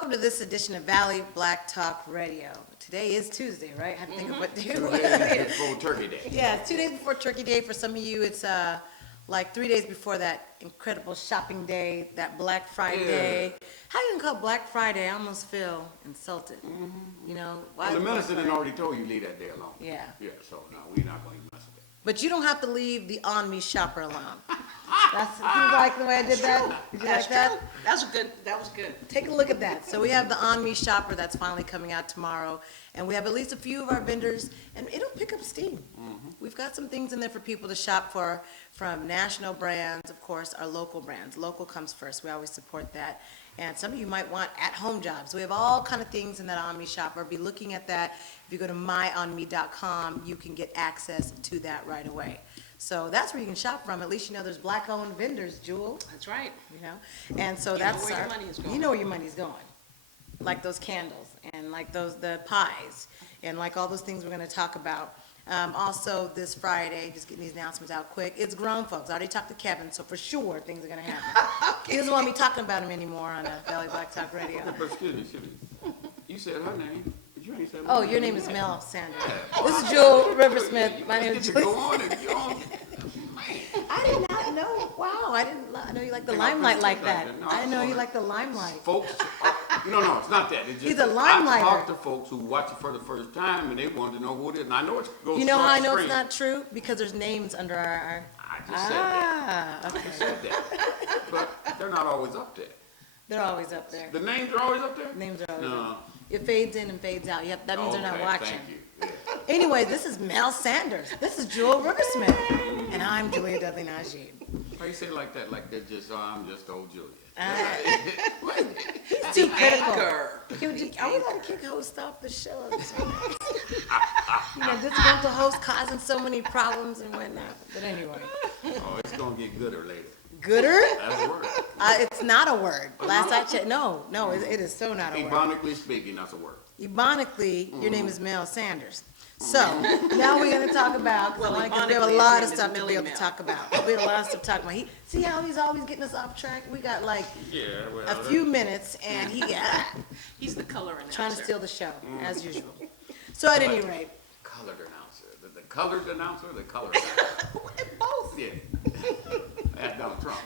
welcome to this edition of Valley Black Talk Radio. Today is Tuesday, right? I had to think of what day it was. 2 days before Turkey Day. Yeah, it's 2 days before Turkey Day. For some of you, it's like 3 days before that incredible shopping day, that Black Friday. How you gonna call Black Friday? I almost feel insulted. You know, why? Well, the minister didn't already told you leave that day alone. Yeah. Yeah, so no, we're not going to mess with that. But you don't have to leave the ONME shopper alone. You like the way I did that? Did you like that? That was good. Take a look at that. So we have the ONME shopper that's finally coming out tomorrow, and we have at least a few of our vendors, and it'll pick up steam. We've got some things in there for people to shop for, from national brands, of course, our local brands. Local comes first. We always support that. And some of you might want at-home jobs. We have all kind of things in that ONME shopper. Be looking at that. If you go to myonme.com, you can get access to that right away. So that's where you can shop from. At least you know there's black-owned vendors, Jewel. That's right. You know, and so You that's know where your money is going. You know where your money's going, like those candles and like the pies and like all those things we're going to talk about. Also this Friday, just getting these announcements out quick. It's grown folks. I already talked to Kevin, so for sure things are going to happen. He doesn't want me talking about him anymore on Valley Black Talk Radio. But excuse me. You said her name, but you ain't said Oh, your name is Mel Sanders. This is Jewel Riversmith. My name is Did you Jewel. go on and you on? I did not know. Wow, I know you like the limelight like that. I didn't know you like the limelight. Folks, no, it's not that. It's just He's a limelighter. I talked to folks who watch it for the first time and they wanted to know who it is. And I know it goes. You know how I know screen. it's not true? Because there's names under our. I just said that. Okay. I just said that. But they're not always up there. They're always up there. The names are always up there? Names are always No. up. It fades in and fades out. That means they're not Okay, watching. Thank you. Yeah. Anyway, this is Mel Sanders. This is Jewel Riversmith. And I'm Julia Dudley Najee. Why you say it like that? Like that just, I'm just old Julia. He's too critical. Anchor. Are we going to kick host off the show? You know, disgruntled host causing so many problems and whatnot. But anyway. Oh, it's going to get gooder later. Gooder? That's a word. It's not a word. Last I checked, no, it is so not a word. Ebonically speaking, that's a word. Ebonically, your name is Mel Sanders. So, now we're going to talk about, because we have a ebonically, lot of his name stuff is to be able to Millie talk about. We have a lot of stuff to talk about. See how he's always getting us off track? We got like Yeah, well. a few minutes, and He's the color announcer. trying to steal the show, as usual. So at any rate, Colored announcer. The colored announcer, the colored announcer. Both. Yeah. That's Donald Trump.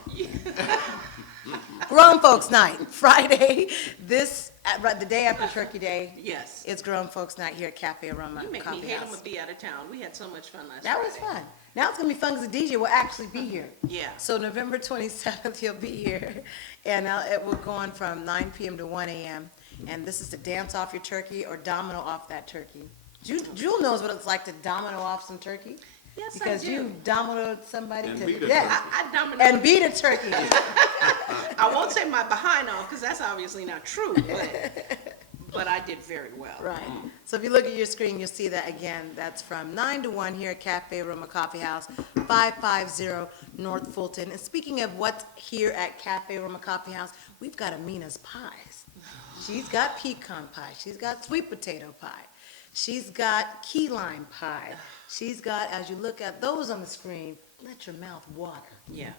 Grown Folks Night, Friday, the day after Turkey Day. Yes. It's Grown Folks Night here at Cafe Aroma You make me Coffee hate him House. to be out of town. We had so much fun last That was Friday. fun. Now it's going to be fun because the DJ will actually be here. Yeah. So November 27th, he'll be here, and it will go on from 9 p.m. to 1 a.m., and this is to dance off your turkey or domino off that turkey. Jewel knows what it's like to domino off some turkey. Yes, Because I do. you dominoed somebody And to beat a death. I dominate. And beat a turkey. I won't say my behind off because that's obviously not true, but I did very well. Right. So if you look at your screen, you'll see that again. That's from 9 to 1 here at Cafe Aroma Coffee House, 550 North Fulton. And speaking of what's here at Cafe Aroma Coffee House, we've got Amina's pies. She's got pecan pie. She's got sweet potato pie. She's got key lime pie. She's got, as you look at those on the screen, let your mouth water. Yeah.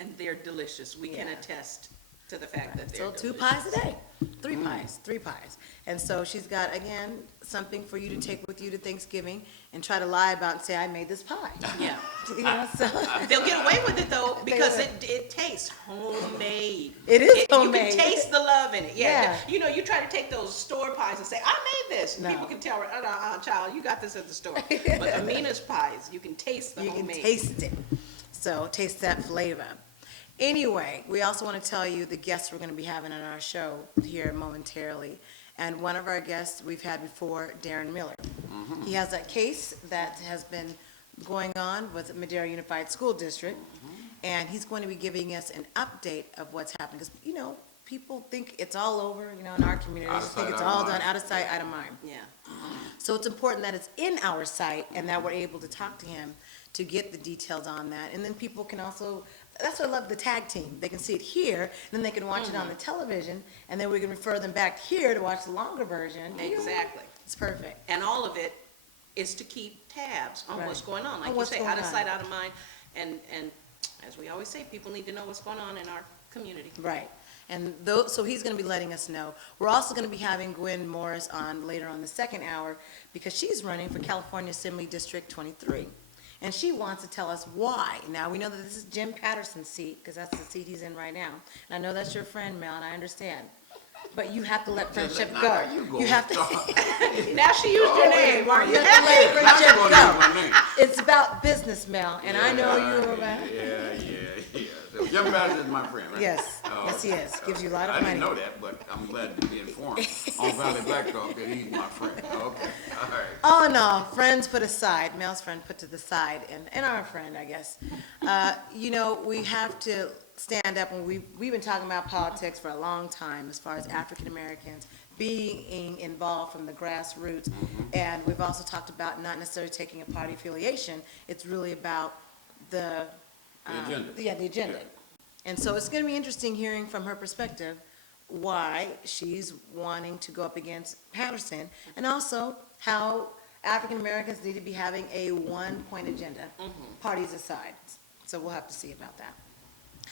And they're delicious. We can Yeah. attest to the fact that they're So 2 delicious. pies a day, 3 pies. And so she's got, again, something for you to take with you to Thanksgiving and try to lie about and say, I made this pie. Yeah. You know, so They'll get away with it though because will. it tastes homemade. It is homemade. You can taste the love in it. Yeah. Yeah. You know, you try to take those store pies and say, I made this. No. People can tell, child, you got this at the store. But Amina's pies, you can taste the you can homemade. taste it. So taste that flavor. Anyway, we also want to tell you the guests we're going to be having on our show here momentarily. And one of our guests we've had before, Daren Miller. He has a case that has been going on with Madera Unified School District, and he's going to be giving us an update of what's happening. Because, you know, people think it's all over, you know, in our community. They Out of just think sight, it's out of all mind. done, out of sight, out of mind. Yeah. So it's important that it's in our site and that we're able to talk to him to get the details on that. And then people can also, that's why I love the tag team. They can see it here, then they can watch it on the television, and then we can refer them back here to watch the longer version. Exactly. It's perfect. And all of it is to keep tabs on Right. what's going on. On Like you what's say, going out of on. sight, out of mind. And as we always say, people need to know what's going on in our community. Right. And so he's gonna be letting us know. We're also gonna be having Gwen Morris on later on the second hour, because she's running for California Assembly District 23. And she wants to tell us why. Now, we know that this is Jim Patterson's seat, because that's the seat he's in right now. And I know that's your friend, Mel, and I understand. But you have to let friendship go. You have to. Now she used your name. You have to let That's friendship gonna go. use my name. It's about business, Mel, and I know you about. Yeah. So Jim Patterson is my friend, right? Yes, Oh, yes, he is. Gives you a lot of I money. didn't know that, but I'm glad to be informed on Valley Black Talk that he's my friend. Okay, all right. All in all, friends put aside, Mel's friend put to the side, and our friend, I guess. We have to stand up, and we've been talking about politics for a long time as far as African Americans being involved from the grassroots. And we've also talked about not necessarily taking a party affiliation. It's really about the agenda. the agenda. And so it's going to be interesting hearing from her perspective why she's wanting to go up against Patterson, and also how African Americans need to be having a one-point agenda, parties aside. So we'll have to see about that,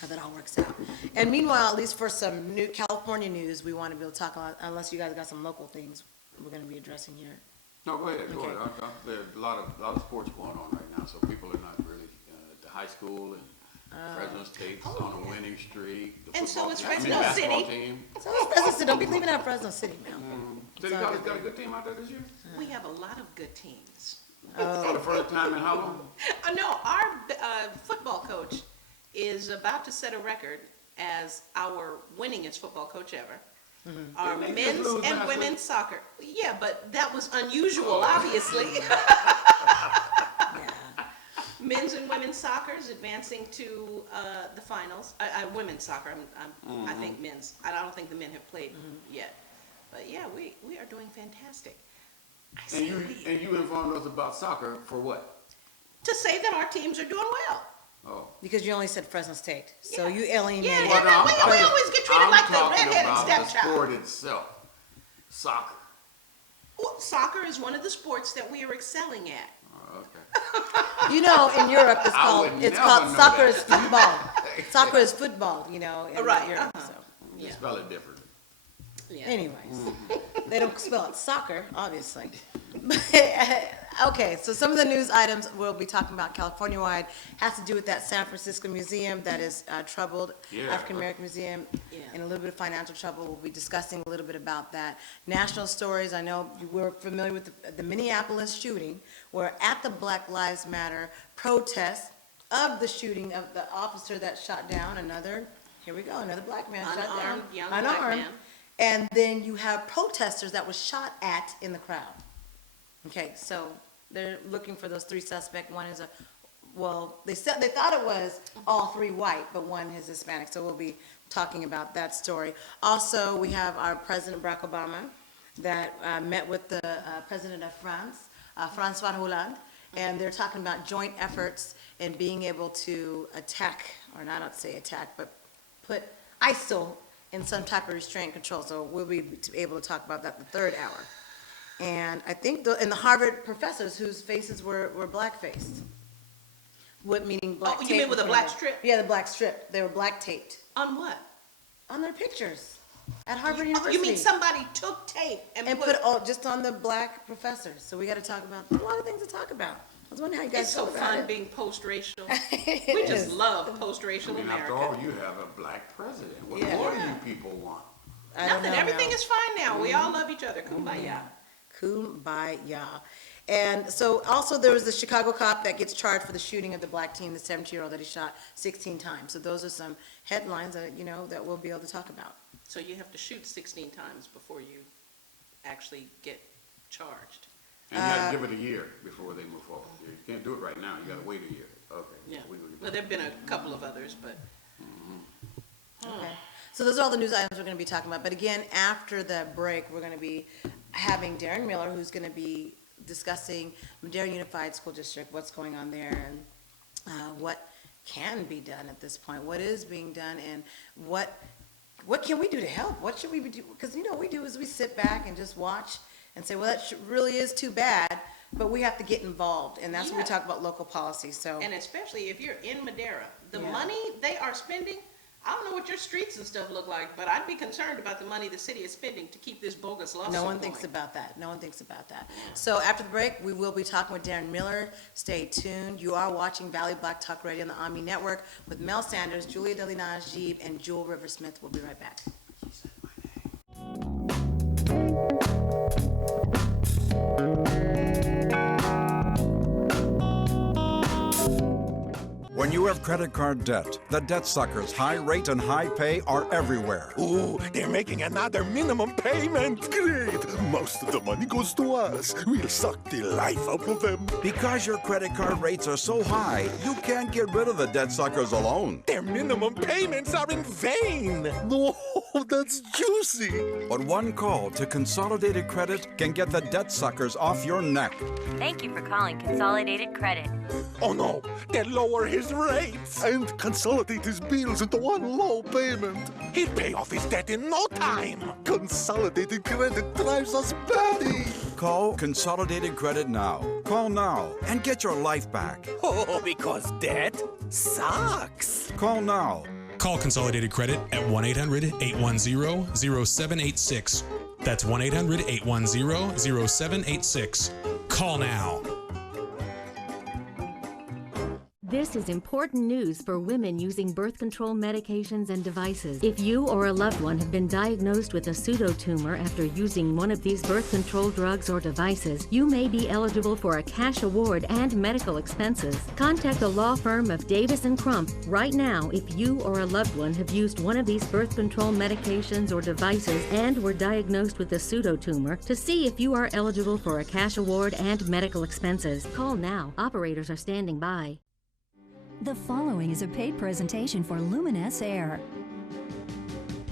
how that all works out. And meanwhile, at least for some new California news, we want to be able to talk about, unless you guys got some local things we're going to be addressing here. No, go ahead, go Okay. ahead. There's a lot of sports going on right now, so people are not really, the high school and Fresno State's on a winning streak. The And so football is team- I mean, Fresno basketball City. team. So Fresno City, don't be leaving out Fresno City, Mel. City College got a good team out there this year? We have a lot of good teams. For the first time in how long? No, our football coach is about to set a record as our winningest football coach ever. Our Didn't they men's just lose and last women's week? soccer. Yeah, but that was unusual, obviously. Yeah. Men's and women's soccer is advancing to the finals. Women's soccer, I think men's. I don't think the men have played yet. But yeah, we are doing fantastic. And you informed us about soccer for what? To say that our teams are doing well. Oh. Because you only said Fresno State, so Yeah. you alienated. Yeah, Well, no, we always get treated like the redheaded I'm talking about the stepchild. sport itself, soccer. Well, soccer is one of the sports that we are excelling at. Oh, okay. You know, in Europe, it's I called, would it's never called know soccer that. is football. Soccer is football, in Right, Europe, uh-huh. so. You Yeah. spell it differently. Yeah. Anyways, they don't spell it soccer, obviously. Okay, so some of the news items we'll be talking about California-wide has to do with that San Francisco museum that is troubled, Yeah. African-American Museum, Yeah. in a little bit of financial trouble. We'll be discussing a little bit about that. National stories, I know we're familiar with the Minneapolis shooting, where at the Black Lives Matter protest of the shooting of the officer that shot down another black man shot down. Unarmed young black man. And then you have protesters that was shot at in the crowd. Okay, so they're looking for those three suspects. One is they thought it was all three white, but one is Hispanic. So we'll be talking about that story. Also, we have our President Barack Obama that met with the President of France, François Hollande, and they're talking about joint efforts in being able to attack, or not say attack, but put ISIL in some type of restraint control. So we'll be able to talk about that the third hour. And I think the Harvard professors whose faces were black-faced. What, meaning black tape? You mean with a in black front of them. strip? Yeah, the black strip. They were black taped On what? on their pictures at Harvard Oh, University. you mean somebody took tape and put just on the black professors. So we got to talk about, a lot of things to talk about. I was wondering how you guys It's so feel about fun it. being post-racial. It We just is. love post-racial I mean, after America. all, you have a black president. What Yeah. more do you people want? I don't Nothing, know, everything Mel. is fine now. We all love each other. Kumbaya. Kumbaya. And so also there was the Chicago cop that gets charged for the shooting of the black teen, the 17-year-old that he shot 16 times. So those are some headlines that, that we'll be able to talk about. So you have to shoot 16 times before you actually get charged. And you got to give it a year before they move forward. You can't do it right now. You got to wait a year. Okay. Yeah. We will get Well, there've been a couple of others, but Okay. So those are all the news items we're going to be talking about. But again, after the break, we're going to be having Daren Miller, who's going to be discussing Madera Unified School District, what's going on there, and what can be done at this point, what is being done, and what can we do to help? What should we be doing? Because what we do is we sit back and just watch and say, well, that really is too bad, but we have to get involved, and that's when we Yeah. talk about local policy. So and especially if you're in Madera, the Yeah. money they are spending, I don't know what your streets and stuff look like, but I'd be concerned about the money the city is spending to keep this bogus lawsuit No one going. thinks about that. No one thinks about that. So after the break, we will be talking with Daren Miller. Stay tuned. You are watching Valley Black Talk Radio on the ONME Network with Mel Sanders, Julia Delinage-Jeeb, and Jewel Rivers-Smith. We'll be right back. When you have credit card debt, the debt suckers' high rate and high pay are everywhere. Ooh, they're making another minimum payment. Great. Most of the money goes to us. We'll suck the life out of them. Because your credit card rates are so high, you can't get rid of the debt suckers alone. Their minimum payments are in vain. Oh, that's juicy. But one call to Consolidated Credit can get the debt suckers off your neck. Thank you for calling Consolidated Credit. Oh no, they'll lower his rates. And consolidate his bills into one low payment. He'll pay off his debt in no time. Consolidated Credit drives us batty. Call Consolidated Credit now. Call now and get your life back. Oh, because debt sucks. Call now. Call Consolidated Credit at 1-800-810-0786. That's 1-800-810-0786. Call now. This is important news for women using birth control medications and devices. If you or a loved one have been diagnosed with a pseudotumor after using one of these birth control drugs or devices, you may be eligible for a cash award and medical expenses. Contact the law firm of Davis & Crump right now if you or a loved one have used one of these birth control medications or devices and were diagnosed with a pseudotumor to see if you are eligible for a cash award and medical expenses. Call now. Operators are standing by. The following is a paid presentation for Luminous Air.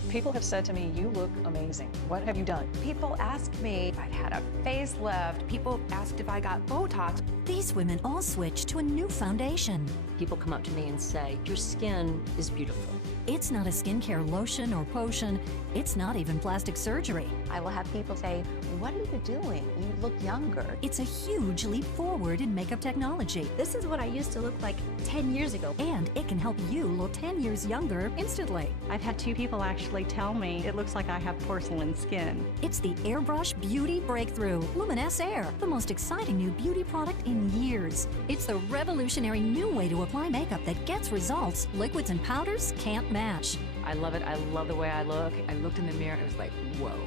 People have said to me, you look amazing. What have you done? People ask me if I've had a facelift. People asked if I got Botox. These women all switched to a new foundation. People come up to me and say, your skin is beautiful. It's not a skincare lotion or potion. It's not even plastic surgery. I will have people say, what are you doing? You look younger. It's a huge leap forward in makeup technology. This is what I used to look like 10 years ago. And it can help you look 10 years younger instantly. I've had 2 people actually tell me it looks like I have porcelain skin. It's the Airbrush Beauty Breakthrough, Luminous Air, the most exciting new beauty product in years. It's the revolutionary new way to apply makeup that gets results liquids and powders can't match. I love it. I love the way I look. I looked in the mirror and it was like, whoa.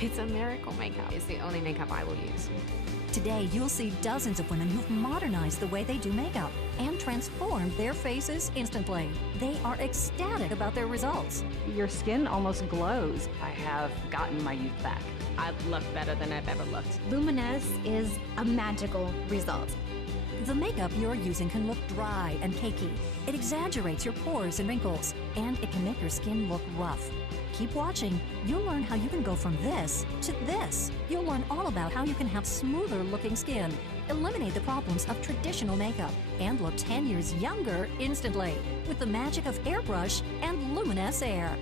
It's a miracle makeup. It's the only makeup I will use. Today, you'll see dozens of women who've modernized the way they do makeup and transformed their faces instantly. They are ecstatic about their results. Your skin almost glows. I have gotten my youth back. I look better than I've ever looked. Luminous is a magical result. The makeup you're using can look dry and cakey. It exaggerates your pores and wrinkles, and it can make your skin look rough. Keep watching. You'll learn how you can go from this to this. You'll learn all about how you can have smoother looking skin, eliminate the problems of traditional makeup, and look 10 years younger instantly with the magic of Airbrush and Luminous Air.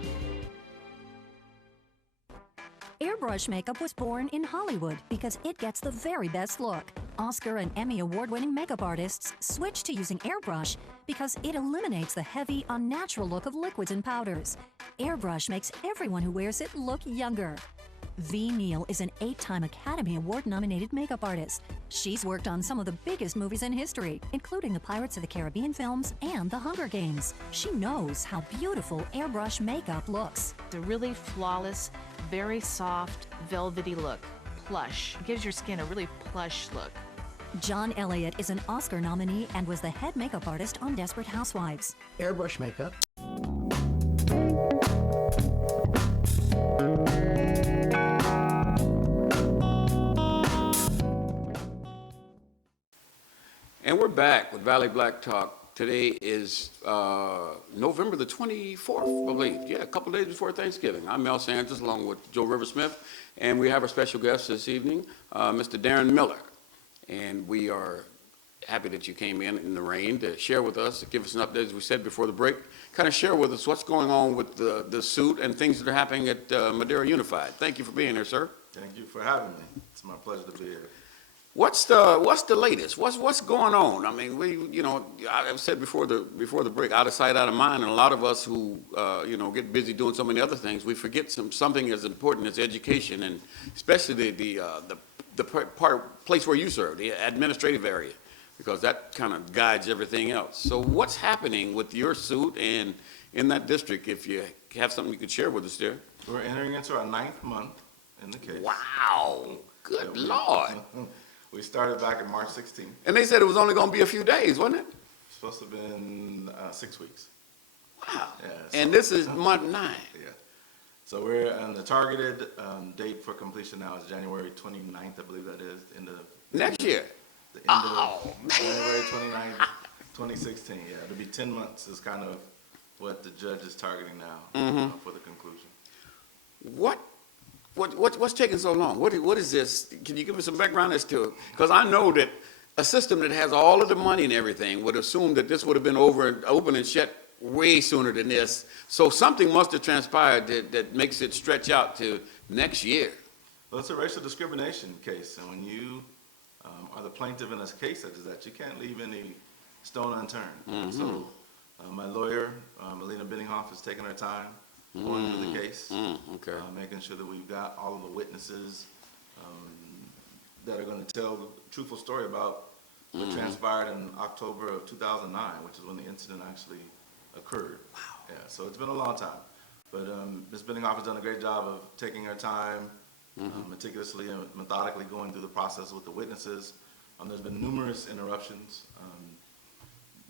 Airbrush makeup was born in Hollywood because it gets the very best look. Oscar and Emmy award-winning makeup artists switched to using Airbrush because it eliminates the heavy, unnatural look of liquids and powders. Airbrush makes everyone who wears it look younger. V. Neal is an 8-time Academy Award-nominated makeup artist. She's worked on some of the biggest movies in history, including the Pirates of the Caribbean films and The Hunger Games. She knows how beautiful airbrush makeup looks. It's a really flawless, very soft, velvety look. Plush. It gives your skin a really plush look. John Elliott is an Oscar nominee and was the head makeup artist on Desperate Housewives. Airbrush makeup. And we're back with Valley Black Talk. Today is November the 24th, I believe. Yeah, a couple days before Thanksgiving. I'm Mel Sanders along with Joe Riversmith, and we have our special guest this evening, Mr. Daren Miller. And we are happy that you came in the rain to share with us, to give us an update, as we said before the break. Kind of share with us what's going on with the suit and things that are happening at Madera Unified. Thank you for being here, sir. Thank you for having me. It's my pleasure to be here. What's the latest? What's going on? I mean, I've said before the break, out of sight, out of mind, and a lot of us who get busy doing so many other things, we forget something as important as education, and especially the place where you serve, the administrative area, because that kind of guides everything else. So what's happening with your suit and in that district? If you have something you could share with us there. We're entering into our 9th month in the case. Wow, good Lord. We started back in March 16th. And they said it was only going to be a few days, wasn't it? It's supposed to have been 6 weeks. Wow. Yeah, and this is month 9. Yeah. So we're on the targeted date for completion now is January 29th, I believe that is. Next year? The end of January 29th, 2016. Yeah, it'll be 10 months is kind of what the judge is targeting now for the conclusion. What's taking so long? What is this? Can you give us some background as to it? Because I know that a system that has all of the money and everything would assume that this would have been open and shut way sooner than this. So something must have transpired that makes it stretch out to next year. Well, it's a racial discrimination case, and when you are the plaintiff in a case such as that, you can't leave any stone unturned. So my lawyer, Melina Binninghoff, has taken her time going through the case, making sure that we've got all of the witnesses that are going to tell the truthful story about what transpired in October of 2009, which is when the incident actually occurred. Wow. Yeah, so it's been a long time. But Ms. Binninghoff has done a great job of taking her time, meticulously and methodically going through the process with the witnesses. There's been numerous interruptions.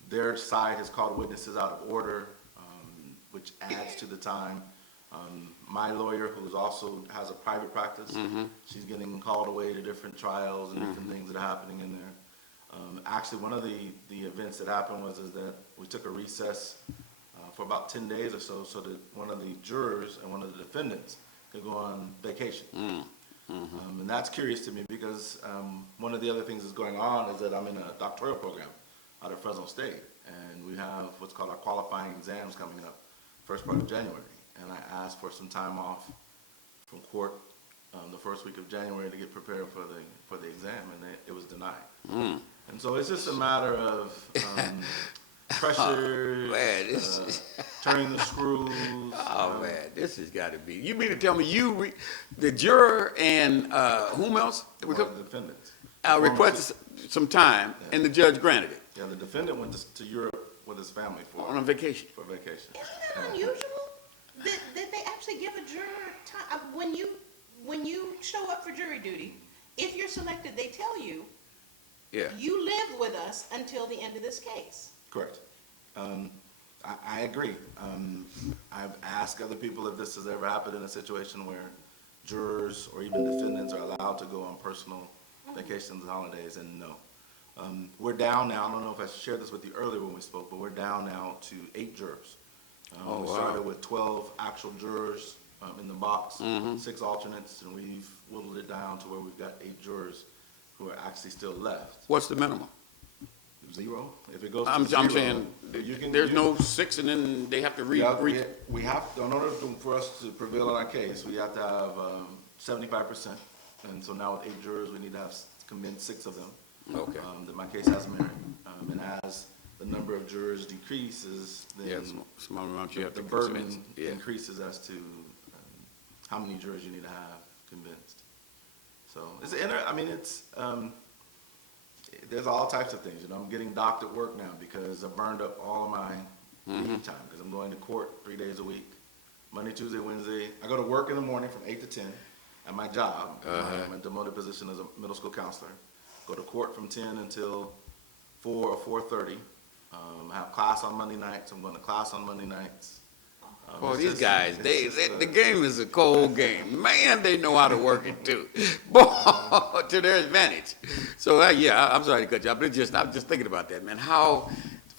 Their side has called witnesses out of order, which adds to the time. My lawyer, who also has a private practice, she's getting called away to different trials and different things that are happening in there. Actually, one of the events that happened is that we took a recess for about 10 days or so that one of the jurors and one of the defendants could go on vacation. And that's curious to me because one of the other things that's going on is that I'm in a doctoral program out of Fresno State, and we have what's called our qualifying exams coming up first part of January. And I asked for some time off from court the first week of January to get prepared for the exam, and it was denied. And so it's just a matter of pressure, turning the screws. Man, this has got to be. You mean to tell me the juror and whom else? The defendants. Requested some time, and the judge granted it. Yeah, the defendant went to Europe with his family on a vacation. For vacation. Isn't that unusual? That they actually give a juror time when you show up for jury duty. If you're selected, they tell you. Yeah. You live with us until the end of this case. Correct. I agree. I've asked other people if this has ever happened in a situation where jurors or even defendants are allowed to go on personal vacations and holidays, and no. We're down now. I don't know if I shared this with you earlier when we spoke, but we're down now to 8 jurors. We started with 12 actual jurors in the box, 6 alternates, and we've whittled it down to where we've got 8 jurors who are actually still left. What's the minimum? 0. If it goes I'm to 0, saying there's no 6, and then they have to we have in order for us to prevail on our case, we have to have 75%. And so now with 8 jurors, we need to have convinced 6 of them. Okay. That my case has merit. And as the number of jurors decreases, then small amount you have the to burden increases as to how many jurors you need to have convinced. So there's all types of things. I'm getting docked at work now because I burned up all of my leave time because I'm going to court 3 days a week, Monday, Tuesday, Wednesday. I go to work in the morning from 8 to 10 at my job. I'm in a demoted position as a middle school counselor. Go to court from 10 until 4 or 4:30. I have class on Monday nights. I'm going to class on Monday nights. Boy, these guys, the game is a cold game. Man, they know how to work it too. Boy, to their advantage. So, I'm sorry to cut you off, but I'm just thinking about that, man. How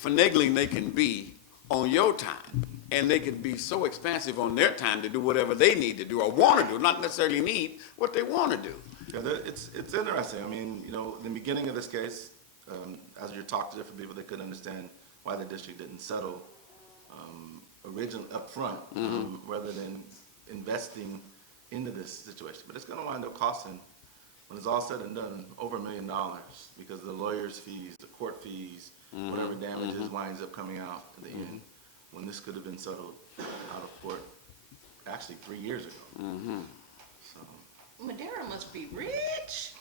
finagling they can be on your time, and they can be so expansive on their time to do whatever they need to do or want to do, not necessarily need what they want to do. Yeah, it's interesting. I mean, in the beginning of this case, as you talk to different people, they couldn't understand why the district didn't settle originally up front rather than investing into this situation. But it's going to wind up costing when it's all said and done, over $1 million because of the lawyers' fees, the court fees, whatever damages winds up coming out in the end, when this could have been settled out of court actually 3 years ago. So. Madera must be rich.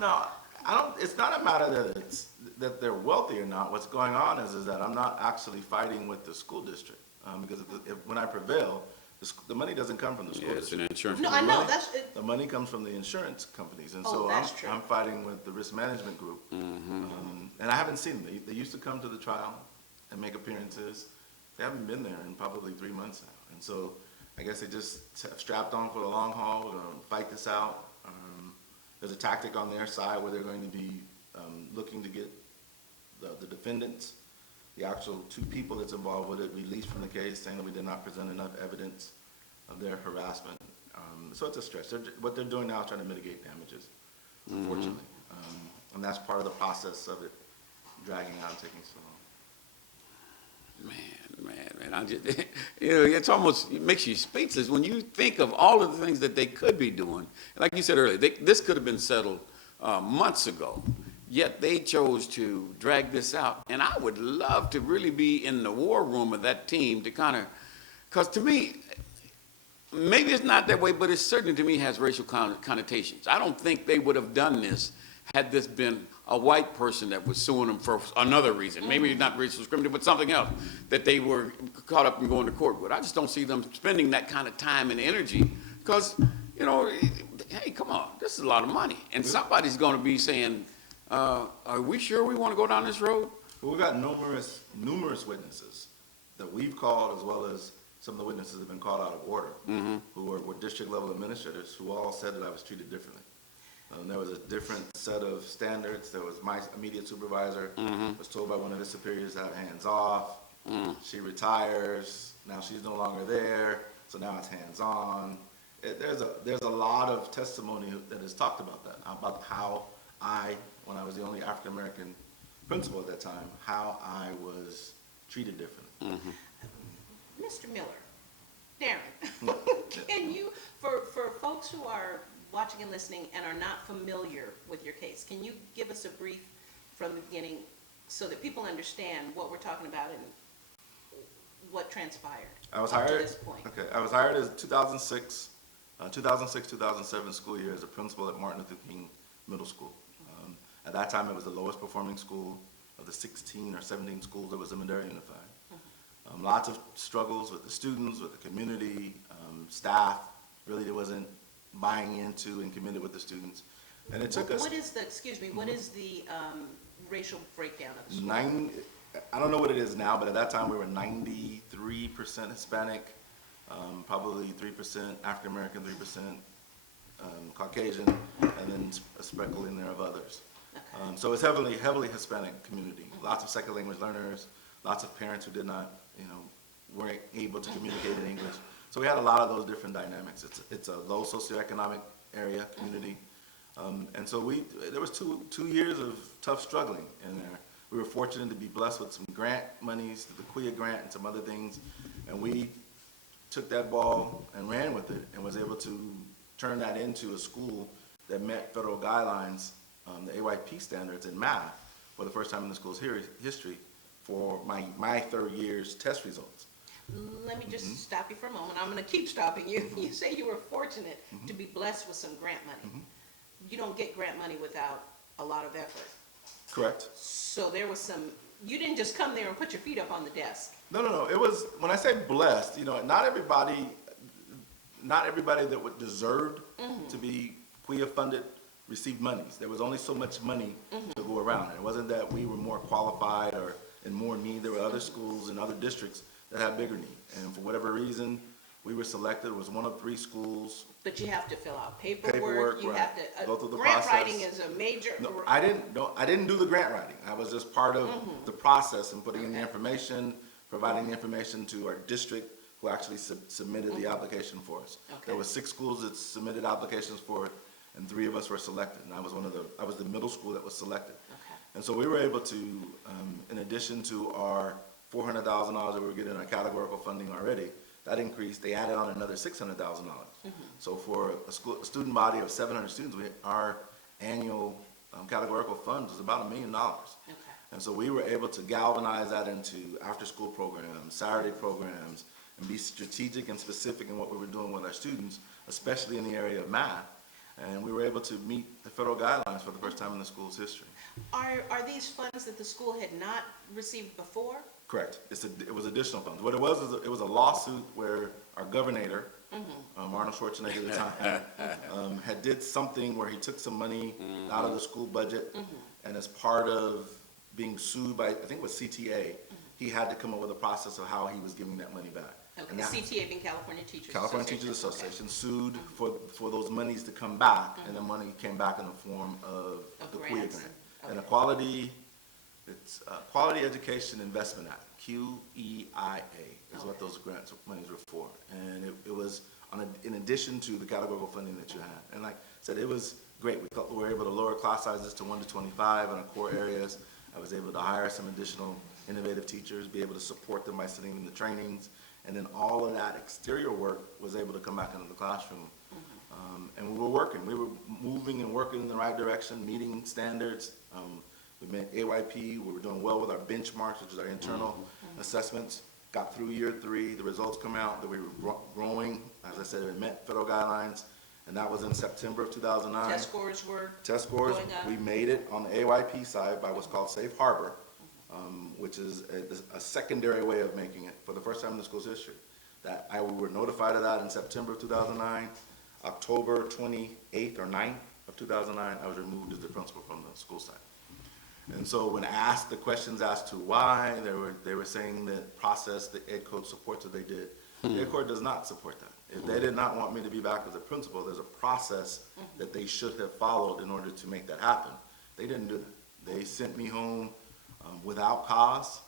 No, it's not a matter that they're wealthy or not. What's going on is that I'm not actually fighting with the school district because when I prevail, the money doesn't come from the school It's an district. insurance. No, I know, The money comes from the insurance companies, and Oh, so that's true. I'm fighting with the risk management group. And I haven't seen them. They used to come to the trial and make appearances. They haven't been there in probably 3 months now. And so I guess they just have strapped on for the long haul, we're gonna fight this out. There's a tactic on their side where they're going to be looking to get the defendants, the actual 2 people that's involved with it, released from the case, saying that we did not present enough evidence of their harassment. So it's a stretch. What they're doing now is trying to mitigate damages, unfortunately. And that's part of the process of it dragging out and taking so long. Man, I just, it's almost, it makes you speechless when you think of all of the things that they could be doing. Like you said earlier, this could have been settled months ago, yet they chose to drag this out. And I would love to really be in the war room of that team to kind of, because to me, maybe it's not that way, but it certainly to me has racial connotations. I don't think they would have done this had this been a white person that was suing them for another reason, maybe not racial discrimination, but something else that they were caught up in going to court with. I just don't see them spending that kind of time and energy because, hey, come on, this is a lot of money. And somebody's going to be saying, are we sure we want to go down this road? Well, we've got numerous witnesses that we've called, as well as some of the witnesses have been called out of order, who were district level administrators, who all said that I was treated differently. There was a different set of standards. There was my immediate supervisor was told by one of his superiors to have hands off. She retires. Now she's no longer there, so now it's hands on. There's a lot of testimony that has talked about that, about how when I was the only African American principal at that time, how I was treated differently. Mr. Miller, Daren, can you, for folks who are watching and listening and are not familiar with your case, can you give us a brief from the beginning so that people understand what we're talking about and what transpired up to this point? Okay, I was hired as 2006-2007 school year as a principal at Martin Luther King Middle School. At that time, it was the lowest performing school of the 16 or 17 schools that was in Madera Unified. Lots of struggles with the students, with the community, staff. Really, there wasn't buying into and committed with the students. And it took us... What is the, excuse me, what is the racial breakdown of the school? I don't know what it is now, but at that time we were 93% Hispanic, probably 3% African American, 3% Caucasian, and then a speckle in there of others. Okay. So it's heavily Hispanic community. Lots of second language learners, lots of parents who did not, weren't able to communicate in English. So we had a lot of those different dynamics. It's a low socioeconomic area, community. And so there was two years of tough struggling in there. We were fortunate to be blessed with some grant monies, the QUIA grant and some other things. And we took that ball and ran with it and was able to turn that into a school that met federal guidelines, the AYP standards in math for the first time in the school's history for my third year's test results. Let me just stop you for a moment. I'm going to keep stopping you. You say you were fortunate to be blessed with some grant money. You don't get grant money without a lot of effort. Correct. So there was you didn't just come there and put your feet up on the desk. No. It was, when I say blessed, not everybody that deserved to be QUIA funded received monies. There was only so much money to go around. It wasn't that we were more qualified or in more need. There were other schools and other districts that had bigger need. And for whatever reason, we were selected. It was one of 3 schools. But you have to fill out paperwork. You right. have to, go through the grant process. writing is a major. No, I didn't do the grant writing. I was just part of the process and putting in the information, providing the information to our district who actually submitted the application for us. Okay. There were 6 schools that submitted applications for it, and 3 of us were selected. And I was the middle school that was selected. Okay. And so we were able to, in addition to our $400,000 that we were getting our categorical funding already, that increased, they added on another $600,000. So for a student body of 700 students, our annual categorical fund was about $1 million. And so we were able to galvanize that into after-school programs, Saturday programs, and be strategic and specific in what we were doing with our students, especially in the area of math. And we were able to meet the federal guidelines for the first time in the school's history. Are these funds that the school had not received before? Correct. It was additional funds. What it was is it was a lawsuit where our governor, Arnold Schwarzenegger at the time, had did something where he took some money out of the school budget, and as part of being sued by, I think it was CTA, he had to come up with a process of how he was giving that money back. Okay, And the that- CTA being California Teachers California Association. Teachers Association sued for those monies to come back, and the money came back in the form of the QEIA grants. grant. And a it's Quality Education Investment Act, QEIA is what those grants monies were for. And it was in addition to the categorical funding that you had. And like I said, it was great. We were able to lower class sizes to 1 to 25 in our core areas. I was able to hire some additional innovative teachers, be able to support them by sending them the trainings. And then all of that exterior work was able to come back into the classroom. And we were moving and working in the right direction, meeting standards. We met AYP, we were doing well with our benchmarks, which is our internal assessments. Got through year 3, the results come out that we were growing. As I said, it met federal guidelines, and that was in September of 2009. Test scores were Test scores, going up. we made it on the AYP side by what's called Safe Harbor, which is a secondary way of making it for the first time in the school's history. We were notified of that in September of 2009. October 28th or 9th of 2009, I was removed as the principal from the school site. And so when asked the questions as to why, they were saying that process the ed code supports what they did. The ed code does not support that. If they did not want me to be back as a principal, there's a process that they should have followed in order to make that happen. They didn't do that. They sent me home without cause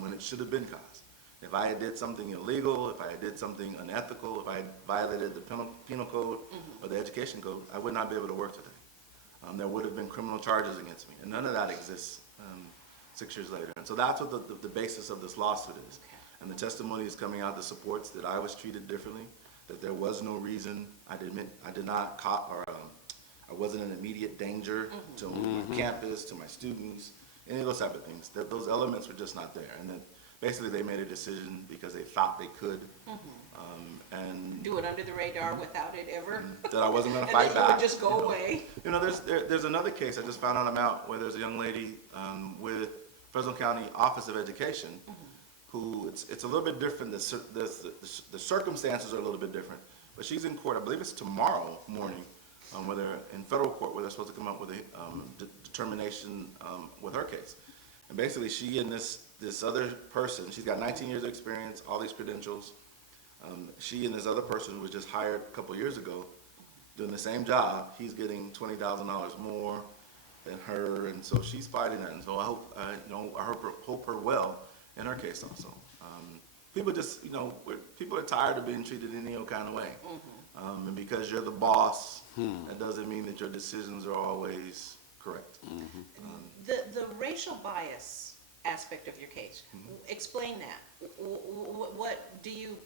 when it should have been cause. If I had did something illegal, if I had did something unethical, if I had violated the penal code or the education code, I would not be able to work today. There would have been criminal charges against me, and none of that exists 6 years later. And so that's what the basis of this lawsuit is. And the testimony is coming out that supports that I was treated differently, that there was no reason I wasn't in immediate danger to my campus, to my students, any of those type of things. That those elements were just not there, and that basically they made a decision because they thought they could, and do it under the radar without it ever. that I wasn't going to fight and back. then it would just go away. You know, there's another case I just found out about where there's a young lady with Fresno County Office of Education who it's a little bit different. The circumstances are a little bit different, but she's in court. I believe it's tomorrow morning, where they're in federal court where they're supposed to come up with a determination with her case. And basically, she and this other person, she's got 19 years of experience, all these credentials. She and this other person who was just hired a couple years ago, doing the same job, he's getting $20,000 more than her, and so she's fighting that. And so I hope her well in her case also. People just, people are tired of being treated any old kind of way. And because you're the boss, that doesn't mean that your decisions are always correct. The racial bias aspect of your case, explain that. What do you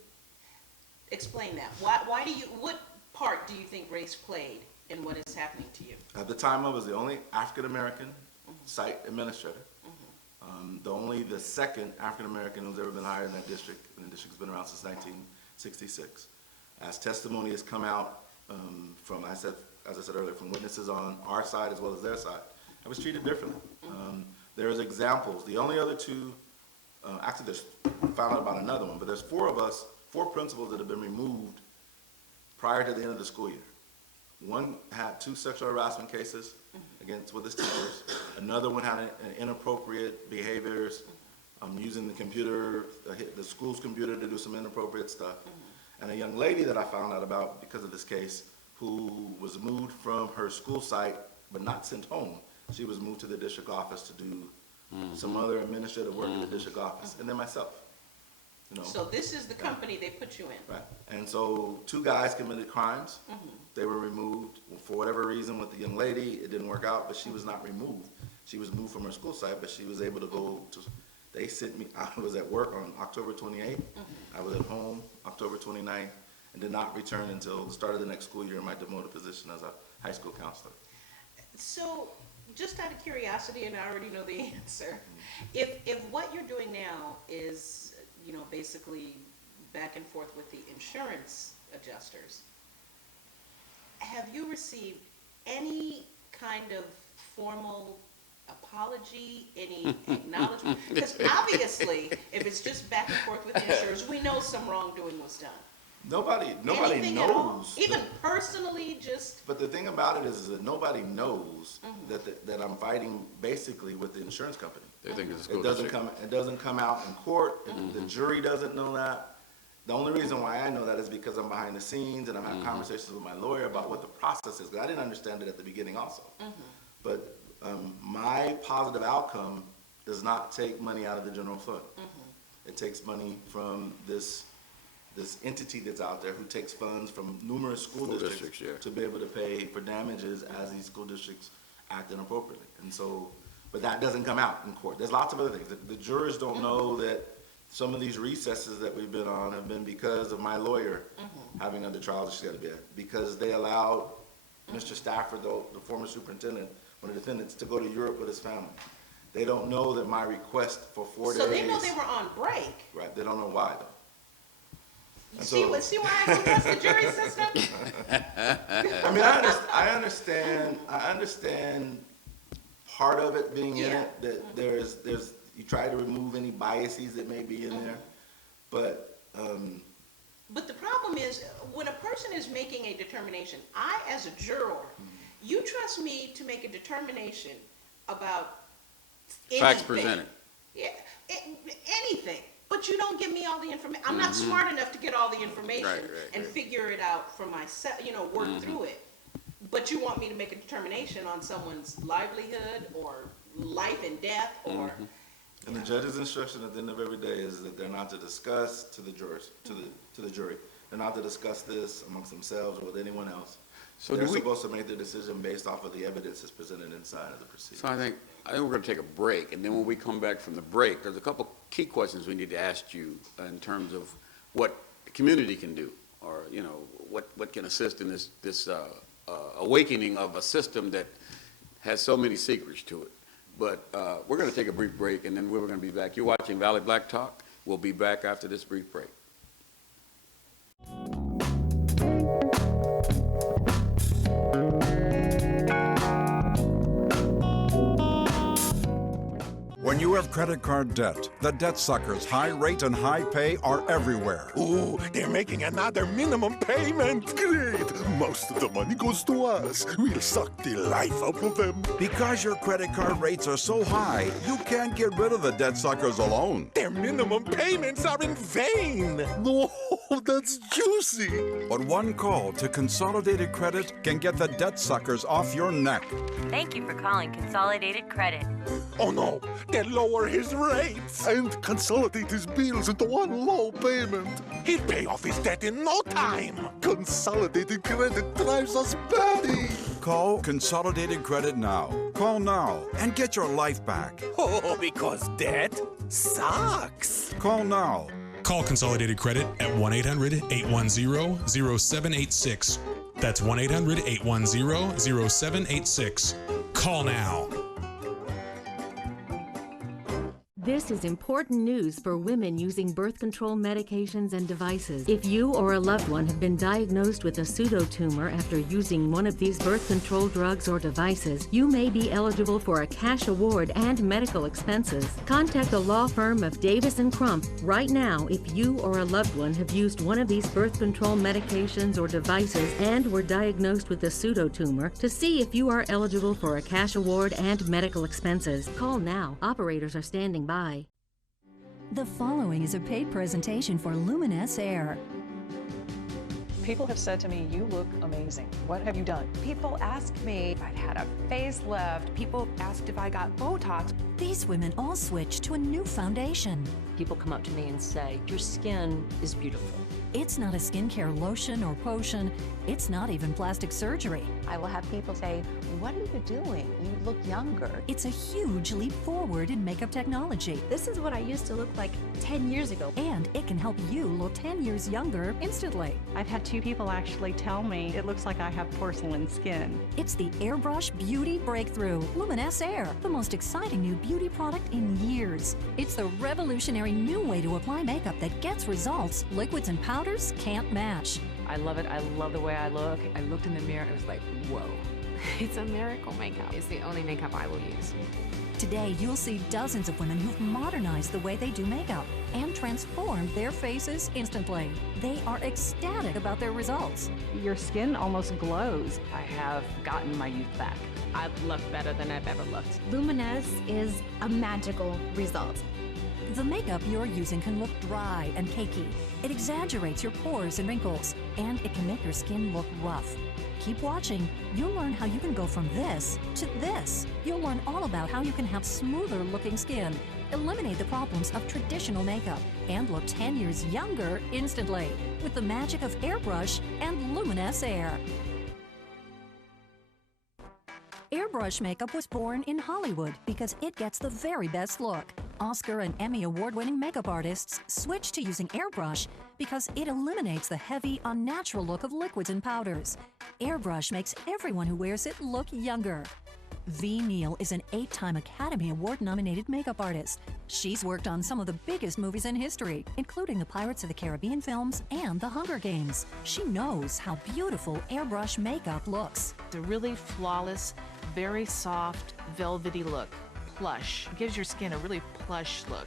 explain that? What part do you think race played in what is happening to you? At the time, I was the only African American site administrator. The second African American who's ever been hired in that district, and the district's been around since 1966. As testimony has come out from, as I said earlier, from witnesses on our side as well as their side, I was treated differently. There's examples. The only other two, actually there's, found out about another one, but there's 4 of us, 4 principals that have been removed prior to the end of the school year. One had 2 sexual harassment cases with his teachers. Another one had inappropriate behaviors, using the computer, the school's computer to do some inappropriate stuff. And a young lady that I found out about because of this case, who was moved from her school site but not sent home. She was moved to the district office to do some other administrative work in the district office, and then myself. So this is the company they put you in. Right. And so 2 guys committed crimes. They were removed for whatever reason with the young lady. It didn't work out, but she was not removed. She was moved from her school site, but she was able to go to They sent me, I was at work on October 28th. I was at home October 29th and did not return until the start of the next school year in my demoted position as a high school counselor. So, just out of curiosity, and I already know the answer, if what you're doing now is, you know, basically back and forth with the insurance adjusters, have you received any kind of formal apology, any acknowledgement? Because obviously, if it's just back and forth with the insurers, we know some wrongdoing was done. Nobody Anything at all? knows. Even personally, just. But the thing about it is that nobody knows that I'm fighting basically with the insurance company. They think it's a school It doesn't district. it doesn't come out in court, and the jury doesn't know that. The only reason why I know that is because I'm behind the scenes and I'm having conversations with my lawyer about what the process is. Because I didn't understand it at the beginning also. But my positive outcome does not take money out of the general fund. It takes money from this entity that's out there who takes funds from numerous school districts to be able to pay for damages as these school districts act inappropriately. And so, but that doesn't come out in court. There's lots of other things. The jurors don't know that some of these recesses that we've been on have been because of my lawyer having other trials that she's got to be at, because they allowed Mr. Stafford, the former superintendent, one of the defendants, to go to Europe with his family. They don't know that my request for 4 days. So they know they were on break. Right. They don't know why though. And See why I trust the jury system? I mean, I understand part of it being in it, that there's you try to remove any biases that may be in there, but But the problem is, when a person is making a determination, I, as a juror, you trust me to make a determination about anything. Facts presented. Yeah, anything. But you don't give me all the information. I'm not smart enough to get all the information and figure it out for myself, you know, work through it. But you want me to make a determination on someone's livelihood or life and death or... And the judge's instruction at the end of every day is that they're not to discuss to the jurors, to the jury. They're not to discuss this amongst themselves or with anyone else. So they're supposed to make their decision based off of the evidence that's presented inside of the proceedings. So I think we're going to take a break, and then when we come back from the break, there's a couple key questions we need to ask you in terms of what the community can do, or you know what can assist in this awakening of a system that has so many secrets to it. But we're going to take a brief break, and then we're going to be back. You're watching Valley Black Talk. We'll be back after this brief break. When you have credit card debt, the debt suckers' high rate and high pay are everywhere. Ooh, they're making another minimum payment. Great. Most of the money goes to us. We'll suck the life out of them. Because your credit card rates are so high, you can't get rid of the debt suckers alone. Their minimum payments are in vain. No, that's juicy. But one call to Consolidated Credit can get the debt suckers off your neck. Thank you for calling Consolidated Credit. Oh no, they lower his rates and consolidate his bills into one low payment. He'll pay off his debt in no time. Consolidated Credit drives us batty. Call Consolidated Credit now. Call now and get your life back. Oh, because debt sucks. Call now. Call Consolidated Credit at 1-800-810-0786. That's 1-800-810-0786. Call now. This is important news for women using birth control medications and devices. If you or a loved one have been diagnosed with a pseudotumor after using one of these birth control drugs or devices, you may be eligible for a cash award and medical expenses. Contact the law firm of Davis & Crump right now if you or a loved one have used one of these birth control medications or devices and were diagnosed with a pseudotumor to see if you are eligible for a cash award and medical expenses. Call now. Operators are standing by. The following is a paid presentation for Luminous Air. People have said to me, you look amazing. What have you done? People ask me if I've had a facelift. People asked if I got Botox. These women all switched to a new foundation. People come up to me and say, your skin is beautiful. It's not a skincare lotion or potion. It's not even plastic surgery. I will have people say, "What are you doing? You look younger." It's a huge leap forward in makeup technology. This is what I used to look like 10 years ago. And it can help you look 10 years younger instantly. I've had 2 people actually tell me it looks like I have porcelain skin. It's the Airbrush Beauty Breakthrough Luminous Air, the most exciting new beauty product in years. It's the revolutionary new way to apply makeup that gets results liquids and powders can't match. I love it. I love the way I look. I looked in the mirror and was like, whoa. It's a miracle makeup. It's the only makeup I will use. Today, you'll see dozens of women who've modernized the way they do makeup and transformed their faces instantly. They are ecstatic about their results. Your skin almost glows. I have gotten my youth back. I look better than I've ever looked. Luminous is a magical result. The makeup you're using can look dry and cakey. It exaggerates your pores and wrinkles, and it can make your skin look rough. Keep watching. You'll learn how you can go from this to this. You'll learn all about how you can have smoother looking skin, eliminate the problems of traditional makeup, and look 10 years younger instantly with the magic of Airbrush and Luminous Air. Airbrush makeup was born in Hollywood because it gets the very best look. Oscar and Emmy award-winning makeup artists switched to using airbrush because it eliminates the heavy, unnatural look of liquids and powders. Airbrush makes everyone who wears it look younger. V. Neal is an 8-time Academy Award-nominated makeup artist. She's worked on some of the biggest movies in history, including the Pirates of the Caribbean films and The Hunger Games. She knows how beautiful airbrush makeup looks. It's a really flawless, very soft, velvety look. Plush. It gives your skin a really plush look.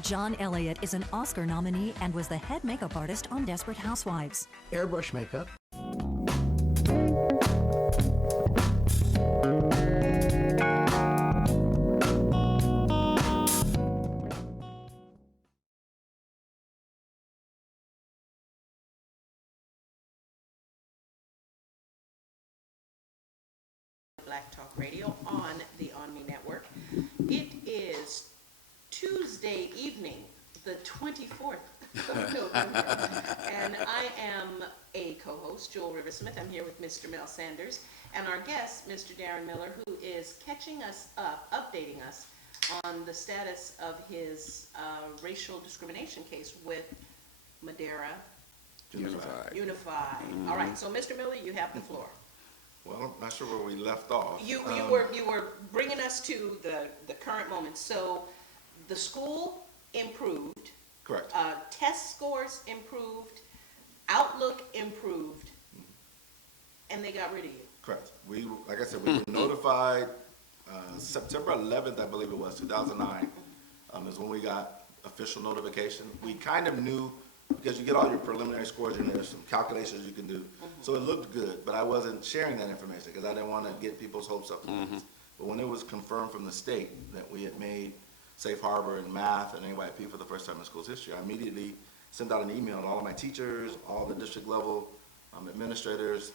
John Elliott is an Oscar nominee and was the head makeup artist on Desperate Housewives. Airbrush makeup. Black Talk Radio on the ONME network. It is Tuesday evening, the 24th of November, and I am a co-host, Joel Riversmith. I'm here with Mr. Mel Sanders, and our guest, Mr. Daren Miller, who is catching us up, updating us on the status of his racial discrimination case with Madeira Unified. Unified. All right, so Mr. Miller, you have the floor. Well, I'm not sure where we left off. You were bringing us to the current moment. So the school improved. Correct. Test scores improved. Outlook improved. And they got rid of you. Correct. We, like I said, we were notified September 11th, I believe it was, 2009, is when we got official notification. We kind of knew, because you get all your preliminary scores and there's some calculations you can do. So it looked good, but I wasn't sharing that information because I didn't want to get people's hopes up. But when it was confirmed from the state that we had made safe harbor in math and NYP for the first time in school's history, I immediately sent out an email to all of my teachers, all the district level administrators,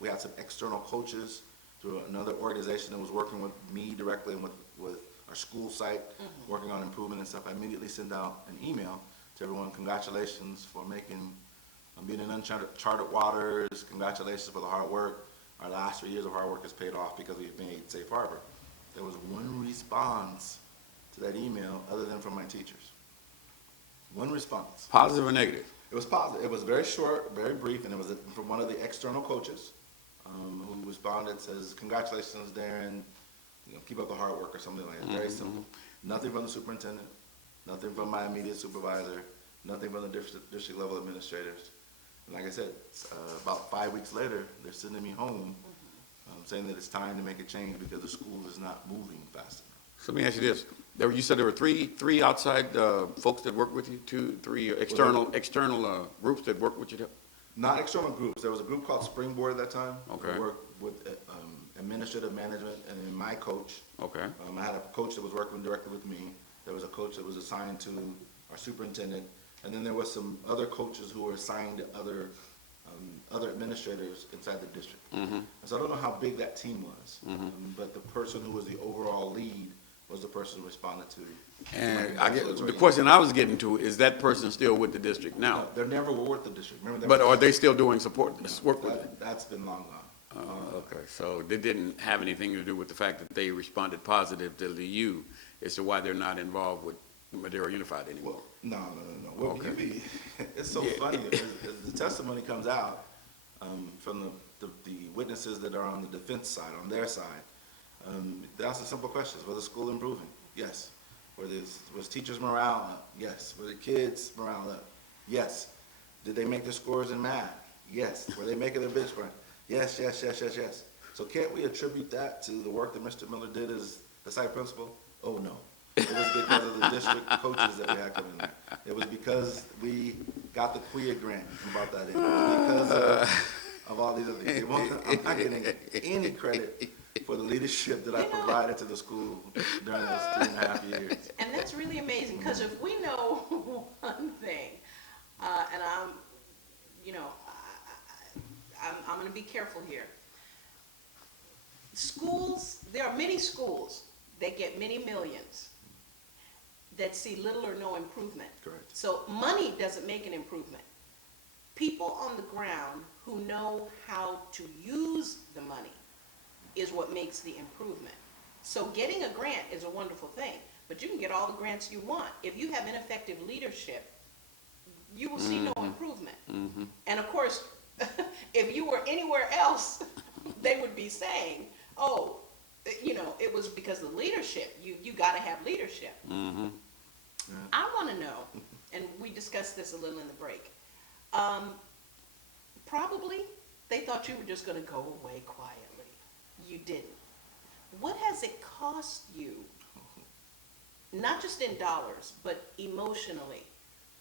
we had some external coaches through another organization that was working with me directly and with our school site, working on improvement and stuff. I immediately sent out an email to everyone, congratulations for being in uncharted waters, congratulations for the hard work. Our last 3 years of hard work has paid off because we've made safe harbor. There was one response to that email other than from my teachers. One response. Positive or negative? It was positive. It was very short, very brief, and it was from one of the external coaches who responded, says, congratulations, Daren, keep up the hard work or something like that. Very simple. Nothing from the superintendent, nothing from my immediate supervisor, nothing from the district level administrators. And like I said, about 5 weeks later, they're sending me home saying that it's time to make a change because the school is not moving fast enough. So let me ask you this. You said there were three outside folks that worked with you, three external groups that worked with you? Not external groups. There was a group called Springboard at that time. Okay. We worked with administrative management and then my coach. Okay. I had a coach that was working directly with me. There was a coach that was assigned to our superintendent. And then there was some other coaches who were assigned to other administrators inside the district. So I don't know how big that team was, but the person who was the overall lead was the person who responded to And the question I was getting to, is that person still with the district now? No, they're never with the district. Remember, But are they still doing work with it? That's been long gone. Okay, so they didn't have anything to do with the fact that they responded positively to you as to why they're not involved with Madera Unified anymore? No. Well, Okay. It's so funny, as the testimony comes out from the witnesses that are on the defense side, on their side, they ask the simple questions: was the school improving? Yes. Was teachers' morale up? Yes. Were the kids' morale up? Yes. Did they make their scores in math? Yes. Were they making their benchmark? Yes. So can't we attribute that to the work that Mr. Miller did as the site principal? Oh, no. It was because of the district coaches that we had coming in there. It was because we got the QUIA grant and brought that in. It was because of all these other things. I'm not getting any credit for the leadership that I provided to the school during those 3.5 years. And that's really amazing, because if we know one thing, and I'm going to be careful here. Schools, there are many schools that get many millions that see little or no improvement. Correct. So money doesn't make an improvement. People on the ground who know how to use the money is what makes the improvement. So getting a grant is a wonderful thing, but you can get all the grants you want. If you have ineffective leadership, you will see no improvement. And of course, if you were anywhere else, they would be saying, oh, it was because of the leadership. You got to have leadership. I want to know, and we discussed this a little in the break, probably they thought you were just going to go away quietly. You didn't. What has it cost you, not just in dollars, but emotionally,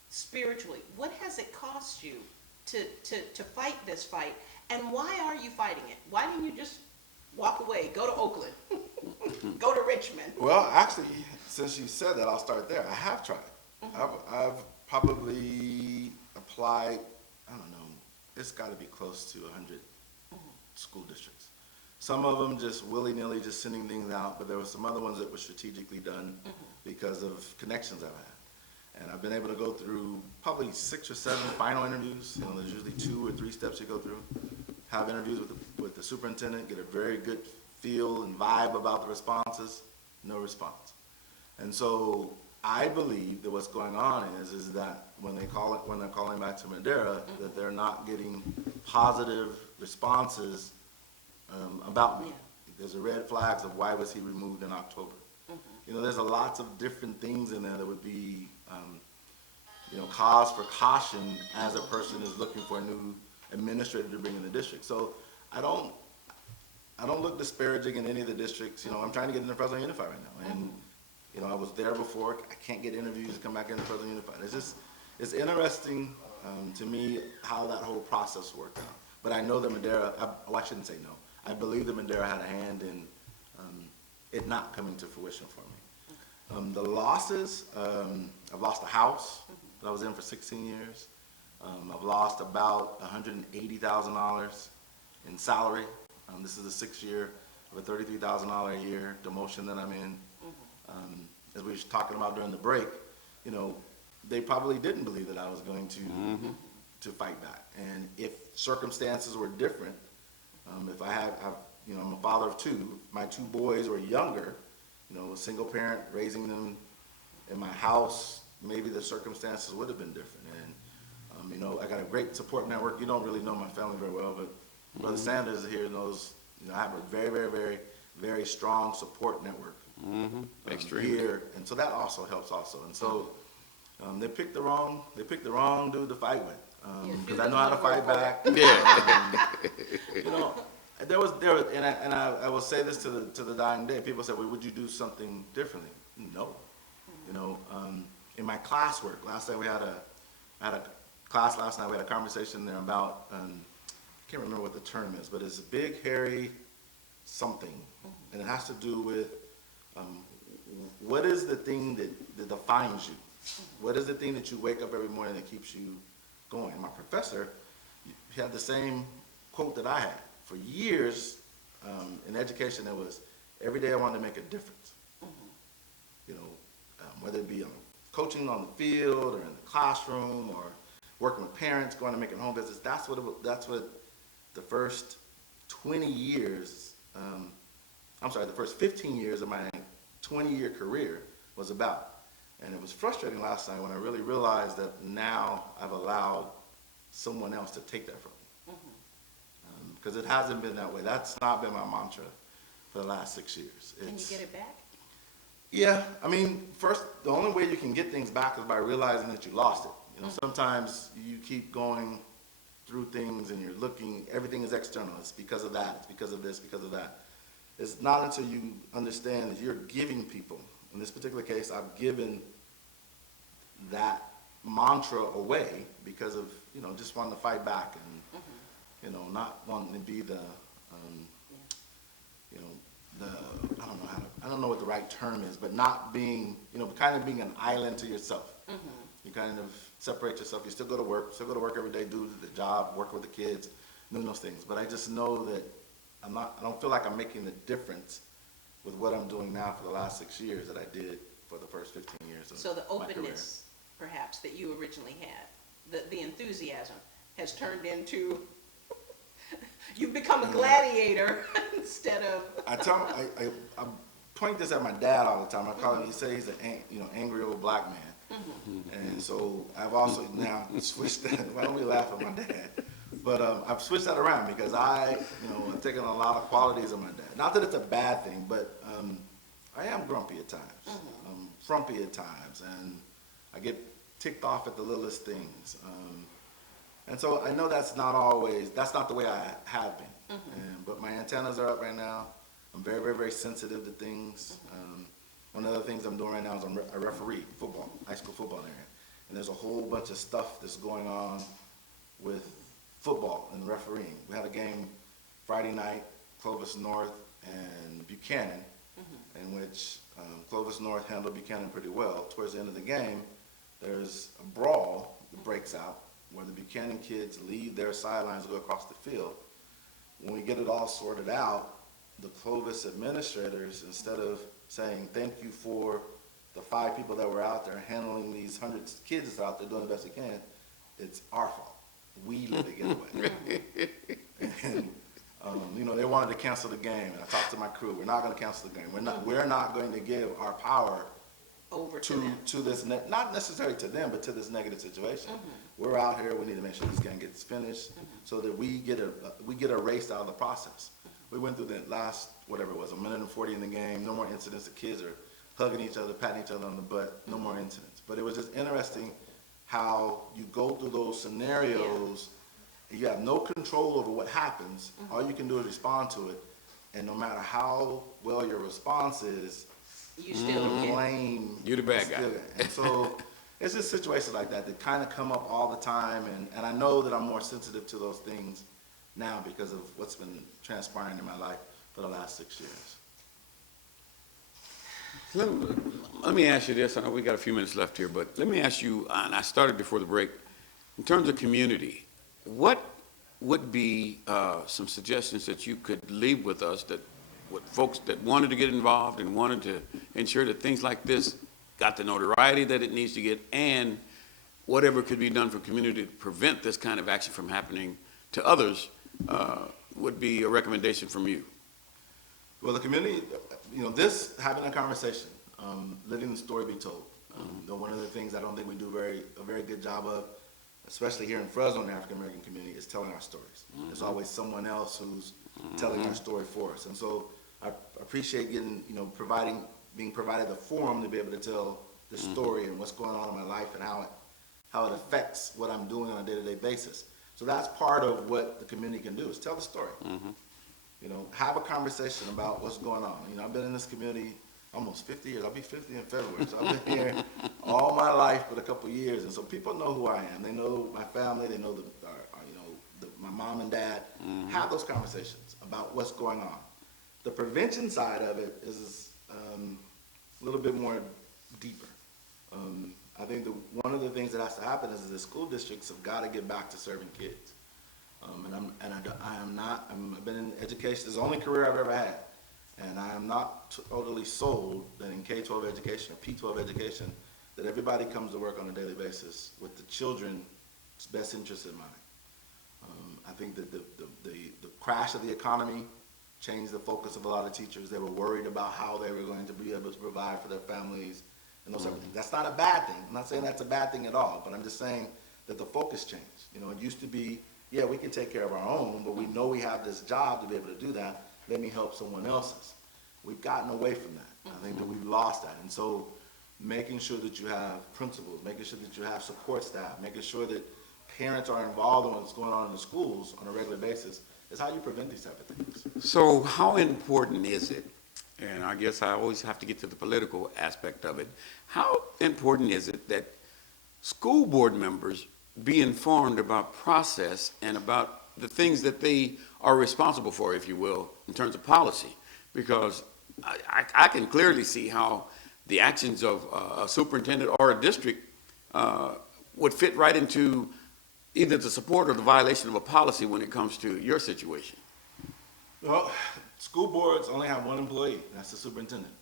spiritually? What has it cost you to fight this fight, and why are you fighting it? Why didn't you just walk away, go to Oakland, go to Richmond? Well, actually, since you said that, I'll start there. I have tried. I've probably applied, I don't know, it's got to be close to 100 school districts. Some of them just willy-nilly just sending things out, but there were some other ones that were strategically done because of connections I've had. And I've been able to go through probably 6 or 7 final interviews. There's usually 2 or 3 steps you go through. Have interviews with the superintendent, get a very good feel and vibe about the responses. No response. And so I believe that what's going on is that when they're calling back to Madera, that they're not getting positive responses about me. There's a red flags of why was he removed in October. There's a lots of different things in there that would be, cause for caution as a person is looking for a new administrator to bring in the district. So I don't look disparaging in any of the districts. I'm trying to get into Fresno Unified right now, and I was there before. I can't get interviews to come back into Fresno Unified. It's interesting to me how that whole process worked out. But I know that Madera. I shouldn't say no. I believe that Madera had a hand in it not coming to fruition for me. The losses, I've lost a house that I was in for 16 years. I've lost about $180,000 in salary. This is the 6th year of a $33,000 a year demotion that I'm in. As we were talking about during the break, they probably didn't believe that I was going to fight back. And if circumstances were different, if I'm a father of 2, my 2 boys were younger, a single parent raising them in my house, maybe the circumstances would have been different. And, I got a great support network. You don't really know my family very well, but Brother Sanders here knows, I have a very, very, very, very strong support network here. And so that also helps also. And so they picked the wrong dude to fight with. Because I know how to fight back. There was, and I will say this to the dying day. People say, well, would you do something differently? No. In my classwork, last night we had a class last night. We had a conversation there about, I can't remember what the term is, but it's big, hairy something, and it has to do with what is the thing that defines you? What is the thing that you wake up every morning that keeps you going? My professor, he had the same quote that I had. For years in education, it was, every day I wanted to make a difference. whether it be coaching on the field or in the classroom or working with parents, going and making home visits. That's what the first 20 years, the first 15 years of my 20-year career was about. And it was frustrating last night when I really realized that now I've allowed someone else to take that from me. Because it hasn't been that way. That's not been my mantra for the last 6 years. Can you get it back? Yeah, I mean, first, the only way you can get things back is by realizing that you lost it. You know, sometimes you keep going through things and you're looking, everything is external. It's because of that, it's because of this, because of that. It's not until you understand that you're giving people, in this particular case, I've given that mantra away because of, you know, just wanting to fight back and, you know, not wanting to be the, you know, I don't know what the right term is, but not being, you know, kind of being an island to yourself. You kind of separate yourself. You still go to work every day, do the job, work with the kids, doing those things. But I just know that I don't feel like I'm making the difference with what I'm doing now for the last 6 years that I did for the first 15 years of So the my career. openness, perhaps, that you originally had, the enthusiasm has turned into, you've become a gladiator instead of. I point this at my dad all the time. I call him, he says he's an angry old black man. And so I've also now switched that. Why don't we laugh at my dad? But I've switched that around because I've taken a lot of qualities of my dad. Not that it's a bad thing, but I am grumpy at times. I'm frumpy at times, and I get ticked off at the littlest things. And so I know that's not the way I have been. But my antennas are up right now. I'm very, very, very sensitive to things. One of the things I'm doing right now is I referee football, high school football area. And there's a whole bunch of stuff that's going on with football and refereeing. We had a game Friday night, Clovis North and Buchanan, in which Clovis North handled Buchanan pretty well. Towards the end of the game, there's a brawl that breaks out where the Buchanan kids leave their sidelines and go across the field. When we get it all sorted out, the Clovis administrators, instead of saying thank you for the 5 people that were out there handling these hundreds of kids that's out there doing the best they can, it's our fault. We let it get away. And they wanted to cancel the game, and I talked to my crew. We're not going to cancel the game. We're not going to give our power over to this, not necessarily to them, but to this negative situation. We're out here. We need to make sure this game gets finished so that we get erased out of the process. We went through the last, whatever it was, 1:40 in the game. No more incidents. The kids are hugging each other, patting each other on the butt. No more incidents. But it was just interesting how you go through those scenarios. You have no control over what happens. All you can do is respond to it. And no matter how well your response is, you still blame. You're the bad guy. And so it's just situations like that kind of come up all the time. And I know that I'm more sensitive to those things now because of what's been transpiring in my life for the last 6 years. Let me ask you this. I know we got a few minutes left here, but let me ask you, and I started before the break, in terms of community, what would be some suggestions that you could leave with us that with folks that wanted to get involved and wanted to ensure that things like this got the notoriety that it needs to get, and whatever could be done for community to prevent this kind of action from happening to others would be a recommendation from you? Well, the community, this having a conversation, letting the story be told. One of the things I don't think we do a very good job of, especially here in Fresno in the African American community, is telling our stories. There's always someone else who's telling our story for us. And so I appreciate being provided the forum to be able to tell the story and what's going on in my life and how it affects what I'm doing on a day-to-day basis. So that's part of what the community can do, is tell the story. Have a conversation about what's going on. I've been in this community almost 50 years. I'll be 50 in February. So I've been here all my life but a couple of years. And so people know who I am. They know my family. They know my mom and dad. Have those conversations about what's going on. The prevention side of it is a little bit more deeper. I think one of the things that has to happen is the school districts have got to get back to serving kids. I've been in education. It's the only career I've ever had. And I am not totally sold that in K-12 education or P-12 education, that everybody comes to work on a daily basis with the children's best interests in mind. I think that the crash of the economy changed the focus of a lot of teachers. They were worried about how they were going to be able to provide for their families and those type of things. That's not a bad thing. I'm not saying that's a bad thing at all, but I'm just saying that the focus changed. You know, it used to be, yeah, we can take care of our own, but we know we have this job to be able to do that. Let me help someone else's. We've gotten away from that. I think that we've lost that. And so making sure that you have principals, making sure that you have support staff, making sure that parents are involved in what's going on in the schools on a regular basis is how you prevent these type of things. So how important is it, and I guess I always have to get to the political aspect of it, how important is it that school board members be informed about process and about the things that they are responsible for, if you will, in terms of policy? Because I can clearly see how the actions of a superintendent or a district would fit right into either the support or the violation of a policy when it comes to your situation. Well, school boards only have one employee, that's the superintendent.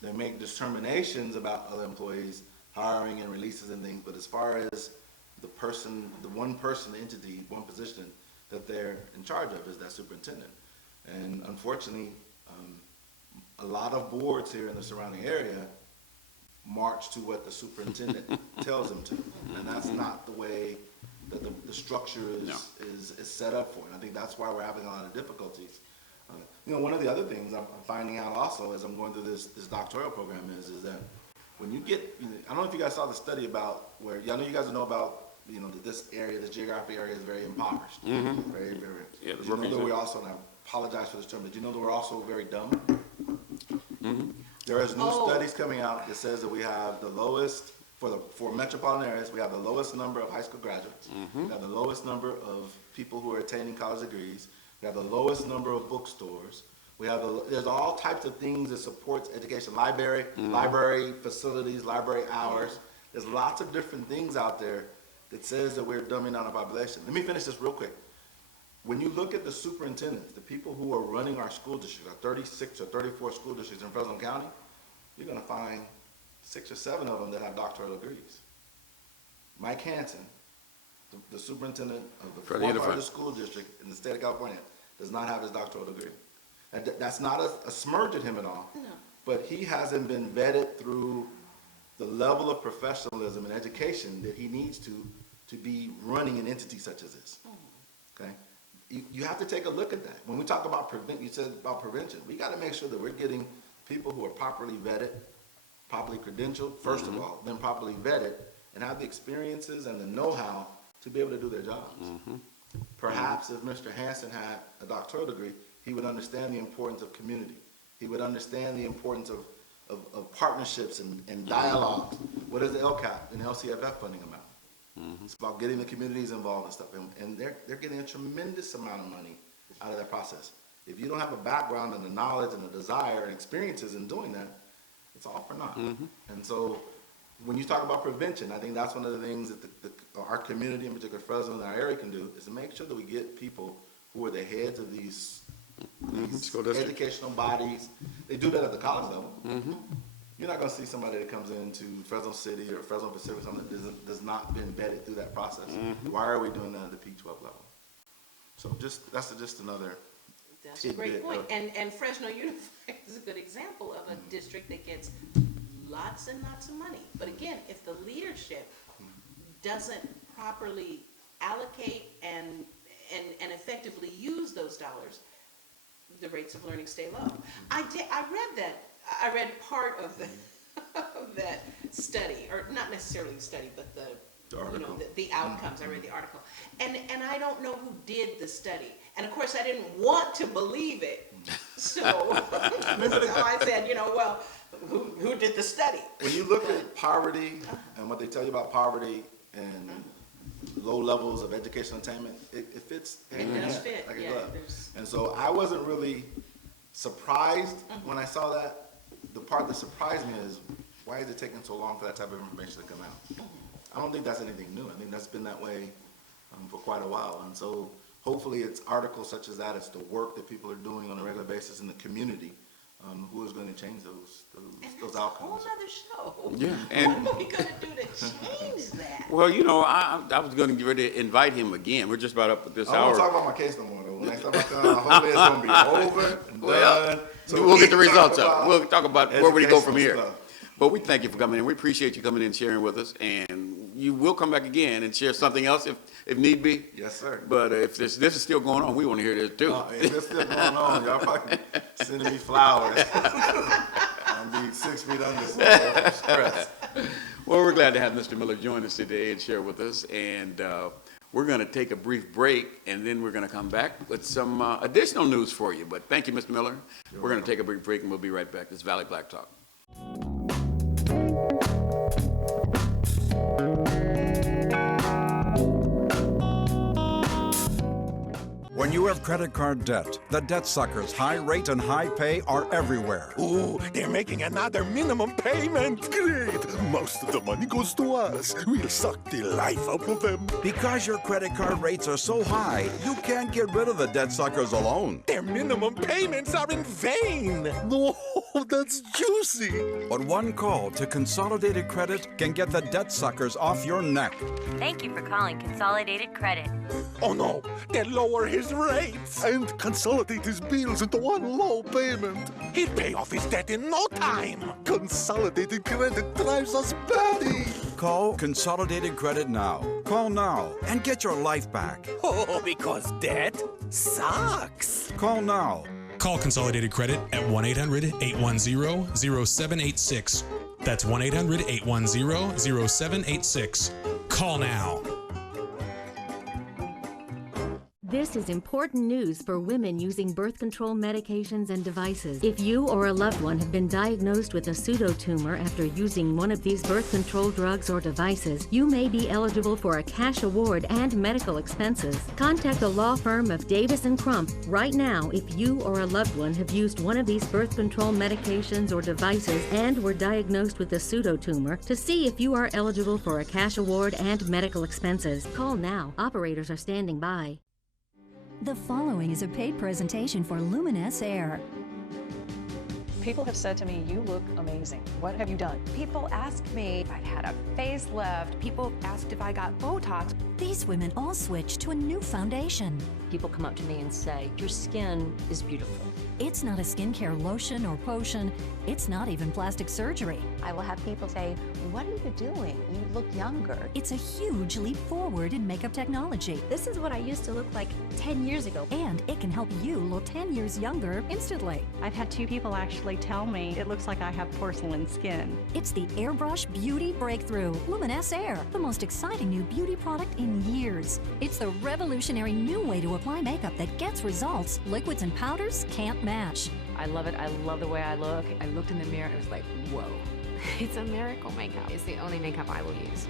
They make determinations about other employees, hiring and releases and things, but as far as the one person, entity, one position that they're in charge of is that superintendent. And unfortunately, a lot of boards here in the surrounding area march to what the superintendent tells them to. And that's not the way that the structure is set up for. And I think that's why we're having a lot of difficulties. You know, one of the other things I'm finding out also as I'm going through this doctoral program is that when you get, I don't know if you guys saw the study about where, I know you guys know about, you know, that this geographic area is very impoverished. Very, very. Yeah, But you know that we also, and I apologize for this term, but you know that we're also very dumb? There is new studies coming out that says that we have the lowest, for metropolitan areas, we have the lowest number of high school graduates. We have the lowest number of people who are attaining college degrees. We have the lowest number of bookstores. We have there's all types of things that supports education, library facilities, library hours. There's lots of different things out there that says that we're dumbing down our population. Let me finish this real quick. When you look at the superintendents, the people who are running our school districts, our 36 or 34 school districts in Fresno County, you're going to find 6 or 7 of them that have doctoral degrees. Mike Hansen, the superintendent of the fourth largest school district in the state of California, does not have his doctoral degree. And that's not a smirch at him at all, but he hasn't been vetted through the level of professionalism and education that he needs to be running an entity such as this. Okay? You have to take a look at that. When we talk about you said about prevention, we got to make sure that we're getting people who are properly vetted, properly credentialed, first of all, then properly vetted, and have the experiences and the know-how to be able to do their jobs. Perhaps if Mr. Hansen had a doctoral degree, he would understand the importance of community. He would understand the importance of partnerships and dialogue. What is the LCAP and LCFF funding about? It's about getting the communities involved and stuff. And they're getting a tremendous amount of money out of that process. If you don't have a background and the knowledge and the desire and experiences in doing that, it's all for naught. And so when you talk about prevention, I think that's one of the things that our community, in particular Fresno and our area, can do, is to make sure that we get people who are the heads of these educational bodies. They do that at the college level. You're not going to see somebody that comes into Fresno City or Fresno Pacific, something that has not been vetted through that process. Why are we doing that at the P-12 level? So that's just another That's a great point. And Fresno Unified is a good example of a district that gets lots and lots of money. But again, if the leadership doesn't properly allocate and effectively use those dollars, the rates of learning stay low. I read part of that study, or not necessarily the study, but the outcomes. I read the article, and I don't know who did the study, and of course I didn't want to believe it, so I said, well, who did the study? When you look at poverty and what they tell you about poverty and low levels of educational attainment, it fits hand in hand like a glove. And so I wasn't really surprised when I saw that. The part that surprised me is, why is it taking so long for that type of information to come out? I don't think that's anything new. I think that's been that way for quite a while. And so hopefully it's articles such as that, it's the work that people are doing on a regular basis in the community, who is going to change those outcomes. Whole other show. Yeah, and What are we gonna do to change that? well, you know, I was going to get ready to invite him again. We're just about up at this I don't hour. want to talk about my case no more, though. Next time I come, hopefully it's going to be over and done. So We'll we get the can results talk up. about We'll talk about where we go from here. educational stuff. But we thank you for coming in. We appreciate you coming in and sharing with us. And you will come back again and share something else if need be. Yes, sir. But if this is still going on, we want to hear this too. If it's still going on, y'all probably sending me flowers. I'll be 6 feet under, so stress. Well, we're glad to have Mr. Miller join us today and share with us. And we're going to take a brief break, and then we're going to come back with some additional news for you. But thank you, Mr. Miller. We're going to take a brief break, and we'll be right back. This is Valley Black Talk. When you have credit card debt, the debt suckers' high rate and high pay are everywhere. Ooh, they're making another minimum payment. Great. Most of the money goes to us. We'll suck the life out of them. Because your credit card rates are so high, you can't get rid of the debt suckers alone. Their minimum payments are in vain. No, that's juicy. But one call to Consolidated Credit can get the debt suckers off your neck. Thank you for calling Consolidated Credit. Oh no, they lower his rates and consolidate his bills into one low payment. He'd pay off his debt in no time. Consolidated Credit drives us batty. Call Consolidated Credit now. Call now and get your life back. Oh, because debt sucks. Call now. Call Consolidated Credit at 1-800-810-0786. That's 1-800-810-0786. Call now. This is important news for women using birth control medications and devices. If you or a loved one have been diagnosed with a pseudotumor after using one of these birth control drugs or devices, you may be eligible for a cash award and medical expenses. Contact the law firm of Davis & Crump right now if you or a loved one have used one of these birth control medications or devices and were diagnosed with a pseudotumor to see if you are eligible for a cash award and medical expenses. Call now. Operators are standing by. The following is a paid presentation for Luminous Air. People have said to me, you look amazing. What have you done? People ask me if I've had a facelift. People asked if I got Botox. These women all switched to a new foundation. People come up to me and say, your skin is beautiful. It's not a skincare lotion or potion. It's not even plastic surgery. I will have people say, what are you doing? You look younger. It's a huge leap forward in makeup technology. This is what I used to look like 10 years ago. And it can help you look 10 years younger instantly. I've had 2 people actually tell me it looks like I have porcelain skin. It's the Airbrush Beauty Breakthrough, Luminous Air, the most exciting new beauty product in years. It's the revolutionary new way to apply makeup that gets results liquids and powders can't match. I love it. I love the way I look. I looked in the mirror and it was like, whoa. It's a miracle makeup. It's the only makeup I will use.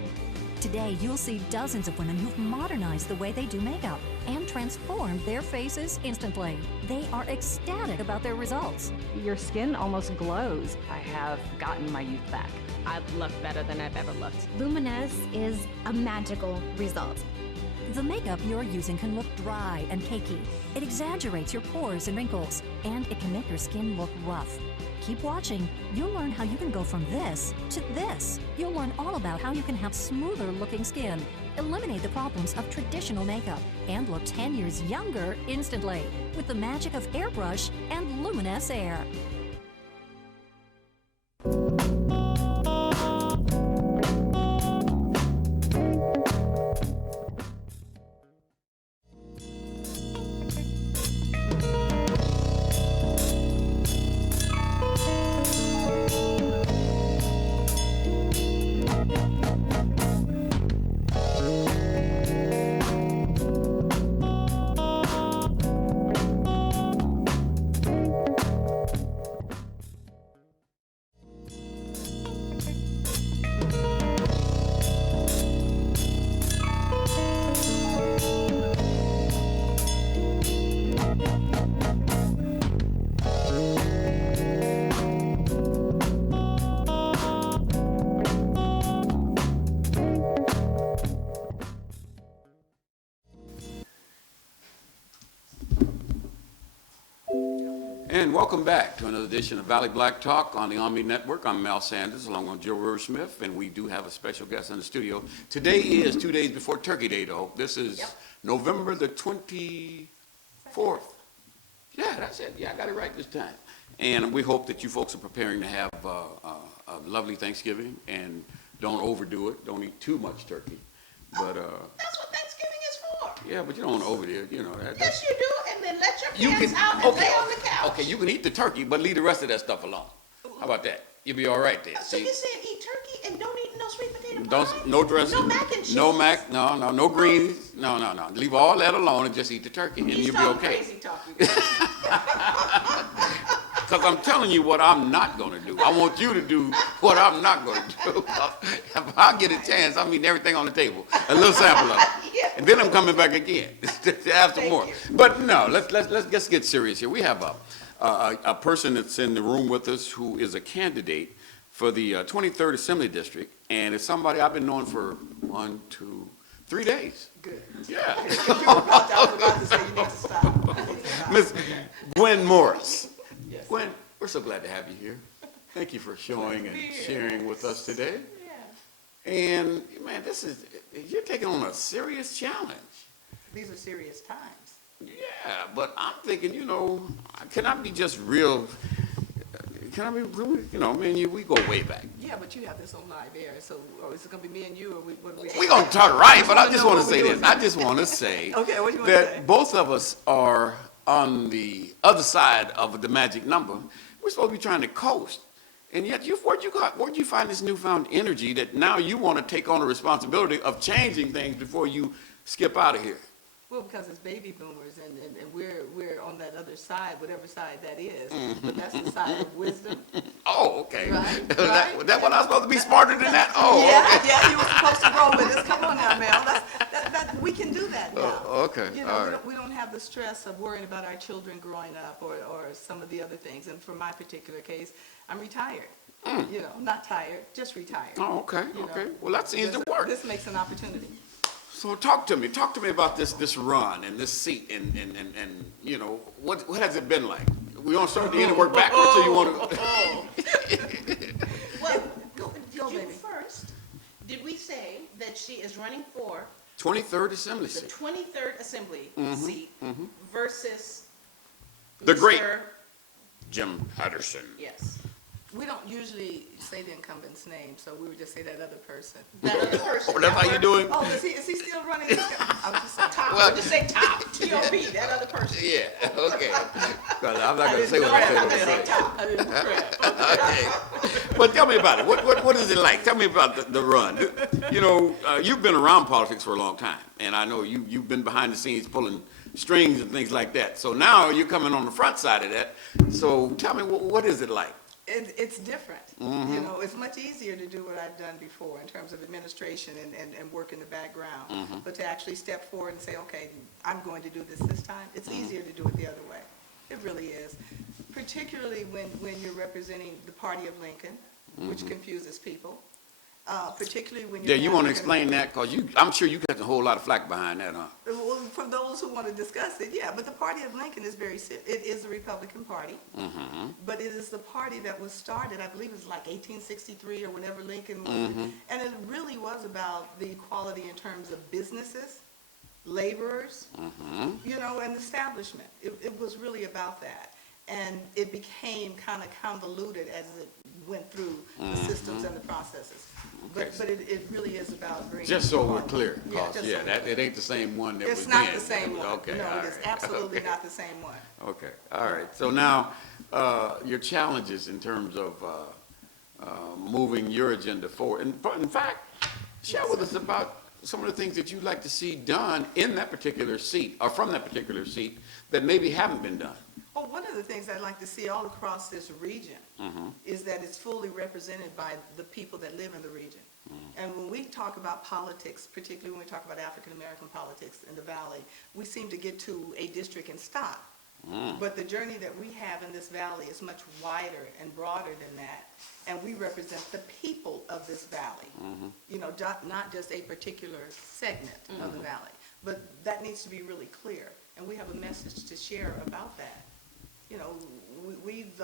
Today, you'll see dozens of women who've modernized the way they do makeup and transformed their faces instantly. They are ecstatic about their results. Your skin almost glows. I have gotten my youth back. I look better than I've ever looked. Luminous is a magical result. The makeup you're using can look dry and cakey. It exaggerates your pores and wrinkles, and it can make your skin look rough. Keep watching. You'll learn how you can go from this to this. You'll learn all about how you can have smoother looking skin, eliminate the problems of traditional makeup, and look 10 years younger instantly with the magic of Airbrush and Luminous Air. And welcome back to another edition of Valley Black Talk on the ONME Network. I'm Mel Sanders, along with Joe River Smith, and we do have a special guest in the studio. Today is 2 days before Turkey Day, though. This is November the 24th. Yeah, that's it. Yeah, I got it right this time. And we hope that you folks are preparing to have a lovely Thanksgiving and don't overdo it. Don't eat too much turkey. But That's what Thanksgiving is for. yeah, but you don't want to overdo it. You know that. Yes, you do, and then let your pants out and lay on the couch. Okay, you can eat the turkey, but leave the rest of that stuff alone. How about that? You'll be all right there. So See? you're saying eat turkey and don't eat no sweet potato pie? No dressing. No mac and cheese? No greens. No. Leave all that alone and just eat the turkey, and you'll be okay. Crazy talk, you guys. Because I'm telling you what I'm not going to do. I want you to do what I'm not going to do. If I get a chance, I'm eating everything on the table, a little sample of it, and then I'm coming back again to have some more. But no, let's get serious here. We have a person that's in the room with us who is a candidate for the 23rd Assembly District, and it's somebody I've been knowing for 1, 2, 3 days. Good. Yeah. I was about to say you need to stop. Miss Gwen Morris. Yes. Gwen, we're so glad to have you here. Thank you for showing and sharing with us today. Yeah. And man, you're taking on a serious challenge. These are serious times. Yeah, but I'm thinking, can I be just real? Can I be really, me and we go way back. Yeah, but you have this on live air, so is it going to be me and you, or we're going to talk right, but I just want to say this. I just want to say okay, what do you want to say? That both of us are on the other side of the magic number. We're supposed to be trying to coast. And yet, where'd you find this newfound energy that now you want to take on the responsibility of changing things before you skip out of here? Well, because it's baby boomers, and we're on that other side, whatever side that is. But that's the side of wisdom. Oh, okay. Right? Was that what I was supposed to be smarter than that? Oh, yeah, okay. Yeah, you were supposed to roll with us. Come on now, Mel. We can do that now. Okay. All right. We don't have the stress of worrying about our children growing up or some of the other things. And for my particular case, I'm retired. Not tired, just retired. Oh, okay. Okay. Well, that seems to work. This makes an opportunity. So talk to me about this run and this seat and what has it been like? We want to start at the end and work backwards, or you want to? Well, first, did we say that she is running for 23rd Assembly the seat? 23rd Assembly seat versus the Mr. great Jim Patterson. Yes. We don't usually say the incumbent's name, so we would just say that other person. That other person. Oh, that's how you doing? Oh, is he still running? I was just saying. Top. Well, just say top. T-O-P, that other person. Yeah, okay. Well, I'm not going to say what I said. I didn't prep. Okay. But tell me about it. What is it like? Tell me about the run. You've been around politics for a long time, and I know you've been behind the scenes pulling strings and things like that. So now you're coming on the front side of that. So tell me, what is it like? It's different. Mm-hmm. It's much easier to do what I've done before in terms of administration and work in the background. Mm-hmm. But to actually step forward and say, okay, I'm going to do this time, it's easier to do it the other way. It really is. Particularly when you're representing the party of Lincoln, which confuses people. Particularly when you're... Yeah, you want to explain that? Because I'm sure you got a whole lot of flack behind that, huh? Well, for those who want to discuss it, yeah. But the party of Lincoln is it is the Republican Party. Mm-hmm. But it is the party that was started, I believe it was like 1863 or whenever Lincoln was. And it really was about the equality in terms of businesses, laborers, and establishment. It was really about that. And it became kind of convoluted as it went through the systems and the processes. Okay. But it really is about bringing... Just so we're clear, it it ain't the same one that was It's not the same one. Okay, No, all it is right. absolutely not the same one. Okay, all right. So now, your challenges in terms of moving your agenda forward. In fact, share with us about some of the things that you'd like to see done in that particular seat, or from that particular seat, that maybe haven't been done. Well, one of the things I'd like to see all across this region is that it's fully represented by the people that live in the region. And when we talk about politics, particularly when we talk about African American politics in the Valley, we seem to get to a district and stop. But the journey that we have in this valley is much wider and broader than that. And we represent the people of this valley, not just a particular segment of the valley. But that needs to be really clear. And we have a message to share about that. You know, we've,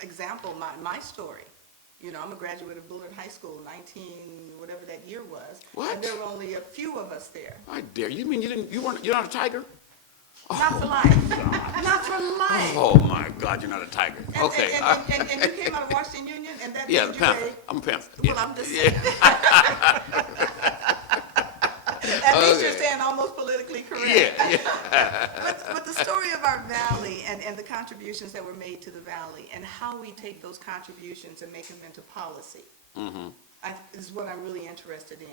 example, my story. You know, I'm a graduate of Bullard High School, whatever that year was. What? And there were only a few of us there. I dare you. Mean you're not a tiger? Not for life. Not for life. Oh my God, you're not a tiger. Okay. And you came out of Washington Union, and that Yeah, made the you panther. a... I'm a panther. Well, I'm just saying. At least you're staying almost politically correct. Yeah. But the story of our valley and the contributions that were made to the valley and how we take those contributions and make them into policy is what I'm really interested in.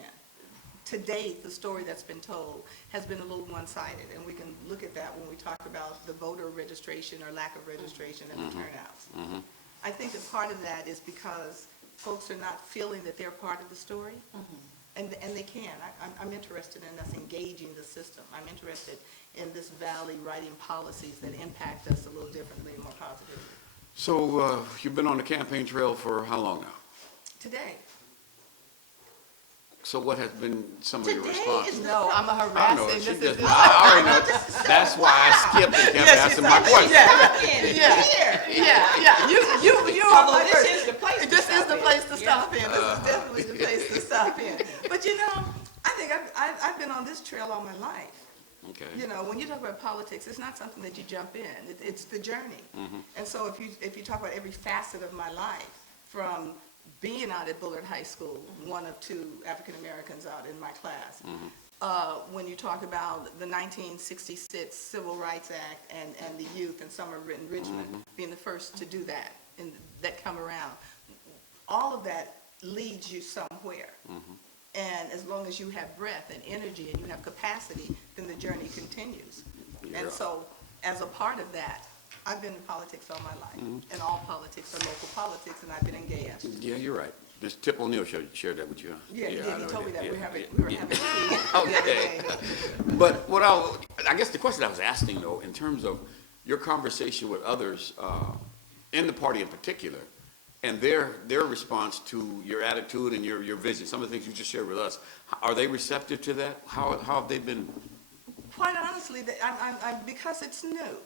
To date, the story that's been told has been a little one-sided, and we can look at that when we talk about the voter registration or lack of registration and the turnouts. I think that part of that is because folks are not feeling that they're part of the story. And they can. I'm interested in us engaging the system. I'm interested in this valley writing policies that impact us a little differently and more positively. So you've been on the campaign trail for how long now? Today. So what has been some of your Today response? is no, I'm a I know, harassing. she This is just, I already know. That's why I skipped and kept asking my question. You Although are this is the place to This is stop the in. place to stop in. This is definitely the place to stop in. But you know, I think I've been on this trail all my life. Okay. You know, when you talk about politics, it's not something that you jump in. It's the journey. And so if you talk about every facet of my life, from being out at Bullard High School, one of two African Americans out in my class, when you talk about the 1966 Civil Rights Act and the youth and summer enrichment being the first to do that and that come around, all of that leads you somewhere. And as long as you have breath and energy and you have capacity, then the journey continues. And so as a part of that, I've been in politics all my life, and all politics are local politics, and I've been engaged. Yeah, you're right. This Tip O'Neill shared that with you. Huh? Yeah, I he know told me that. Yeah, We were having yeah. tea the other Okay. day. But what I guess the question I was asking, though, in terms of your conversation with others in the party in particular, and their response to your attitude and your vision, some of the things you just shared with us, are they receptive to that? How have they been? Quite honestly, because it's new.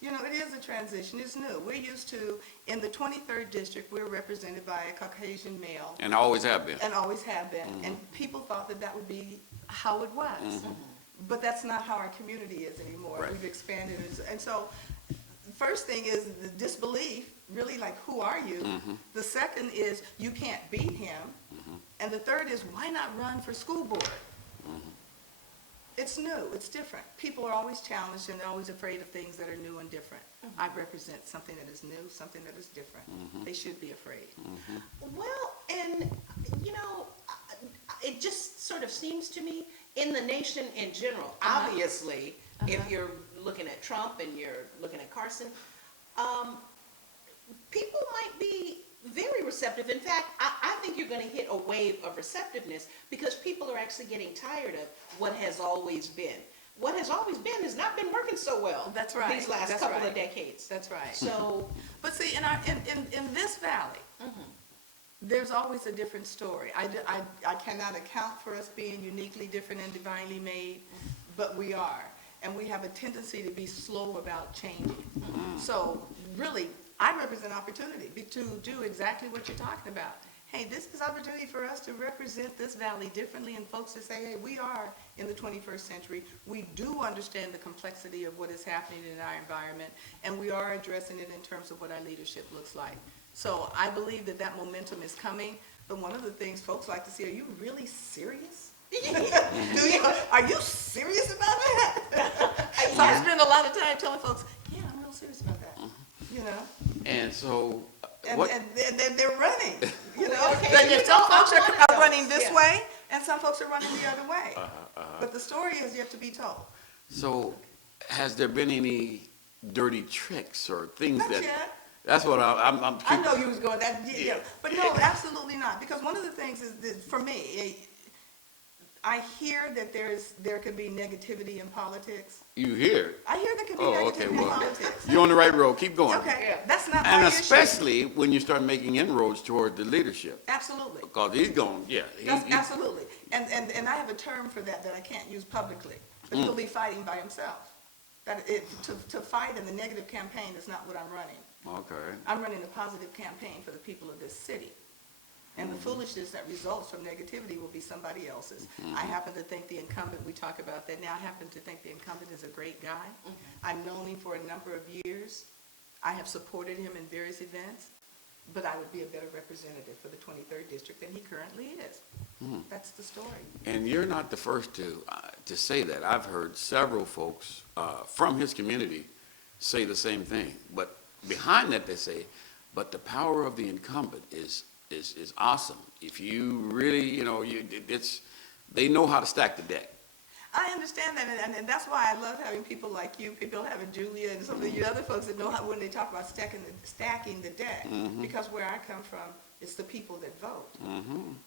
You know, it is a transition. It's new. We're used to, in the 23rd District, we're represented by a Caucasian male. And always have been. And always have been. And people thought that would be how it was. But that's not how our community is anymore. Right. We've expanded. And so, first thing is the disbelief, really like, who are you? The second is, you can't beat him. And the third is, why not run for school board? It's new, it's different. People are always challenged and they're always afraid of things that are new and different. I represent something that is new, something that is different. They should be afraid. Well, and, you know, it just sort of seems to me, in the nation in general, obviously, if you're looking at Trump and you're looking at Carson, people might be very receptive. In fact, I think you're going to hit a wave of receptiveness because people are actually getting tired of what has always been. What has always been has not been working so well. That's right. These last That's couple right. of decades. That's right. So, but see, in this valley, there's always a different story. I cannot account for us being uniquely different and divinely made, but we are. And we have a tendency to be slow about changing. So really, I represent opportunity to do exactly what you're talking about. Hey, this is opportunity for us to represent this valley differently, and folks to say, hey, we are in the 21st century. We do understand the complexity of what is happening in our environment, and we are addressing it in terms of what our leadership looks like. So I believe that momentum is coming, but one of the things folks like to see, are you really serious? Are you serious about that? So I spend a lot of time telling folks, yeah, I'm real serious about that. You know? And so, And then they're running, you know? Okay, Some folks are running this way, and some folks are running the other way. But the story is yet to be told. So, has there been any dirty tricks or things Not that? yet. That's what I'm I know you was going that, yeah. But no, absolutely not. Because one of the things is that for me, I hear that there could be negativity in politics. You hear? I hear there could be negativity in politics. You're on the right road. Keep going. Okay, that's not my And issue. especially when you start making inroads toward the leadership. Absolutely. Because he's going, Absolutely. And I have a term for that I can't use publicly. But he'll be fighting by himself. To fight in the negative campaign is not what I'm running. Okay. I'm running a positive campaign for the people of this city. And the foolishness that results from negativity will be somebody else's. I happen to think the incumbent, we talk about that now, I happen to think the incumbent is a great guy. I've known him for a number of years. I have supported him in various events, but I would be a better representative for the 23rd District than he currently is. That's the story. And you're not the first to say that. I've heard several folks from his community say the same thing. But behind that, they say, but the power of the incumbent is awesome. If you really, they know how to stack the deck. I understand that, and that's why I love having people like you, people having Julia, and some of you other folks that know how, when they talk about stacking the deck, because where I come from, it's the people that vote.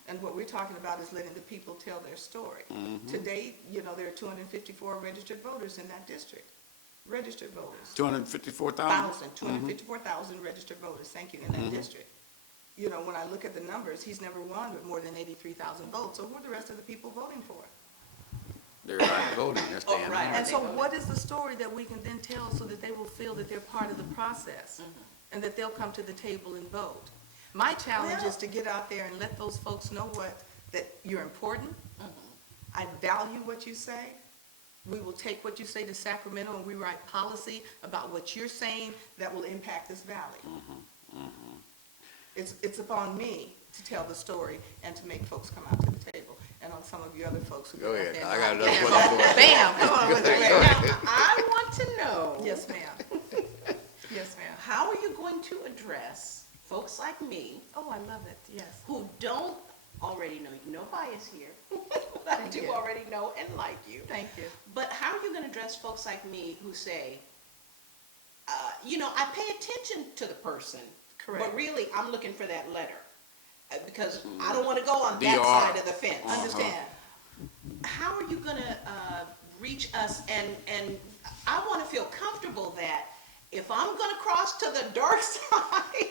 And what we're talking about is letting the people tell their story. Today, there are 254 registered voters in that district. Registered voters. 254,000? 254,000 registered voters, thank you, in that district. When I look at the numbers, he's never won with more than 83,000 votes. So who are the rest of the people voting for? They're not voting, that's the Right. And so what is the story that we can then tell so that they will feel that they're part of the process and that they'll come to the table and vote? My challenge is to get out there and let those folks know that you're important. I value what you say. We will take what you say to Sacramento and we write policy about what you're saying that will impact this valley. It's upon me to tell the story and to make folks come out to the table. And on some of you other folks who go ahead. there, I got enough what I'm doing. Bam! Come on with it. Now, I want to know. Yes, ma'am. Yes, ma'am. How are you going to address folks like me? Oh, I love it. Yes. Who don't already know you. No bias here. I do already know and like you. Thank you. But how are you going to address folks like me who say, I pay attention to the person, Correct. but really I'm looking for that letter because I don't want to go on that DR. side of the fence. Understand. How are you going to reach us? And I want to feel comfortable that if I'm going to cross to the dark side,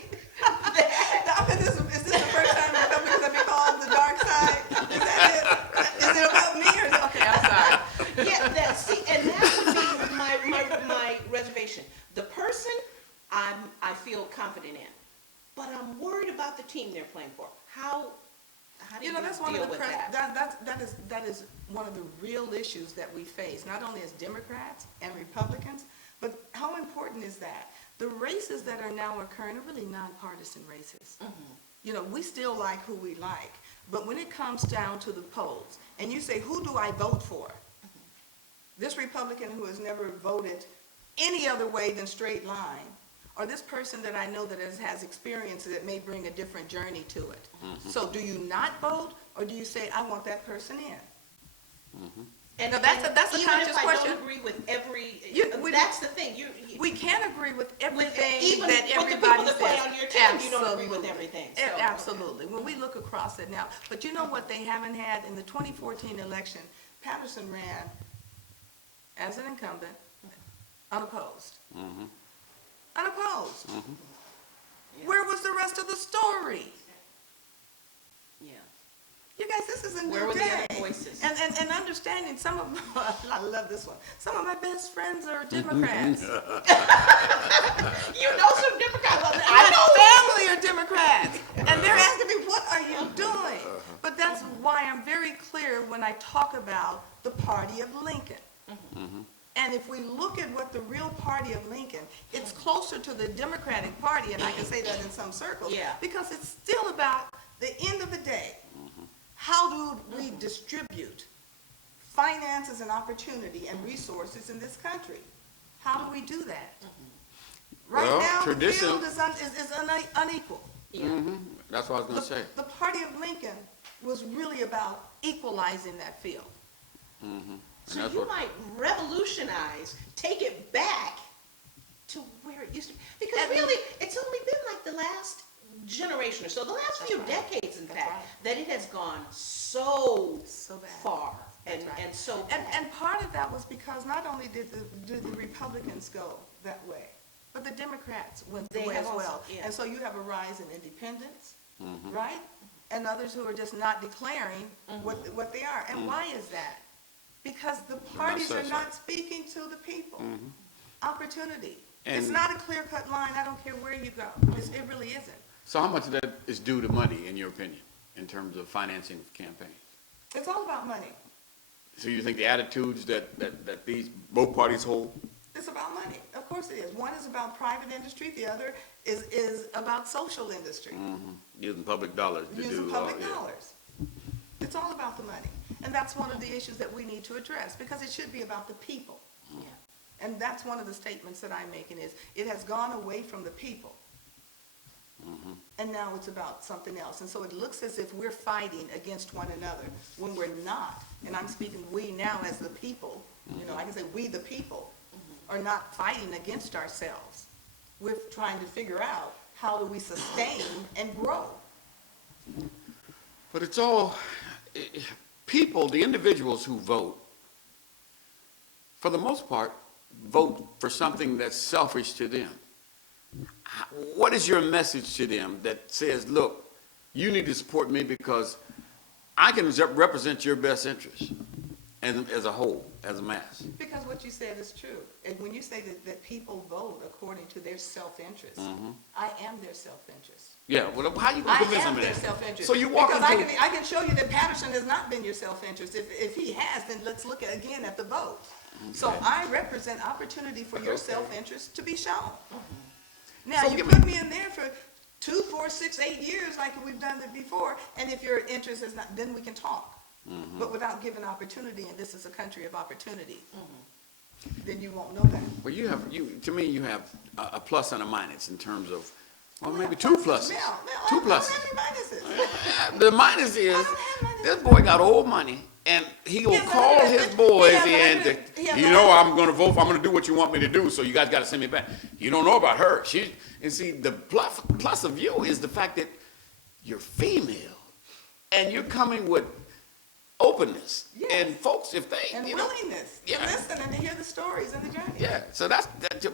Is this the first time Republicans have been called the dark side? Is that it? Is it about me or is it? Okay, I'm sorry. Yeah, and that would be my reservation. The person I feel confident in, but I'm worried about the team they're playing for. How do you that's one deal of the with that? that is one of the real issues that we face, not only as Democrats and Republicans, but how important is that? The races that are now occurring are really nonpartisan races. We still like who we like, but when it comes down to the polls, and you say, who do I vote for? This Republican who has never voted any other way than straight line, or this person that I know that has experience that may bring a different journey to it. So do you not vote, or do you say, I want that person in? And that's a even conscious if I question. don't agree with every, we- that's the thing. We can't agree with everything even that with everybody the people that play says. on your team, you don't agree with everything. So. Absolutely. When we look across it now, but you know what they haven't had in the 2014 election? Patterson ran as an incumbent, unopposed. Unopposed. Where was the rest of the story? Yeah. You guys, this is a new Where were the day. other voices? And understanding some of, I love this one. Some of my best friends are Democrats. You know some Democrats. My family are Democrats. And they're asking me, what are you doing? But that's why I'm very clear when I talk about the party of Lincoln. And if we look at what the real party of Lincoln, it's closer to the Democratic Party, and I can say that in some circles, because it's still about the end of the day. How do we distribute finances and opportunity and resources in this country? How do we do that? Right now, the field is unequal. That's what I was going to say. The party of Lincoln was really about equalizing that field. So you might revolutionize, take it back to where it used to be. Because really, it's only been like the last generation or so, the last few decades, in fact, that it has gone so far and so bad. And part of that was because not only did the Republicans go that way, but the Democrats went that way as well. And so you have a rise in independence, right? And others who are just not declaring what they are. And why is that? Because the parties are such. not speaking to the people. Opportunity. And- It's not a clear-cut line, I don't care where you go. It really isn't. So how much of that is due to money, in your opinion, in terms of financing campaigns? It's all about money. So you think the attitudes that these both parties hold? It's about money. Of course it is. One is about private industry, the other is about social industry. Using public dollars to Using do public yeah. dollars. It's all about the money. And that's one of the issues that we need to address, because it should be about the people. And that's one of the statements that I'm making is, it has gone away from the people. And now it's about something else. And so it looks as if we're fighting against one another when we're not. And I'm speaking we now as the people. You know, I can say we the people are not fighting against ourselves. We're trying to figure out how do we sustain and grow. But it's all, people, the individuals who vote, for the most part, vote for something that's selfish to them. What is your message to them that says, look, you need to support me because I can represent your best interest as a whole, as a mass? Because what you said is true. And when you say that people vote according to their self-interest, I am their self-interest. Yeah, well, how you going to convince them of their that? self-interest. So you walk because into... I can show you that Patterson has not been your self-interest. If he has, then let's look again at the vote. So I represent opportunity for your self-interest to be shown. Now, So you put me in there for 2, 4, 6, 8 years like we've done it before, and if your interest is not, then we can talk. But without giving opportunity, and this is a country of opportunity, then you won't know that. Well, to me, you have a plus and a minus in terms of, well, maybe two pluses. Two pluses. The minus is, this boy got old money, and he will call his boys and, I'm going to vote, I'm going to do what you want me to do, so you guys got to send me back. You don't know about her. And see, the plus of you is the fact that you're female, and you're coming with openness. And folks, if they... And willingness to listen and to hear the stories and the journey. Yeah, so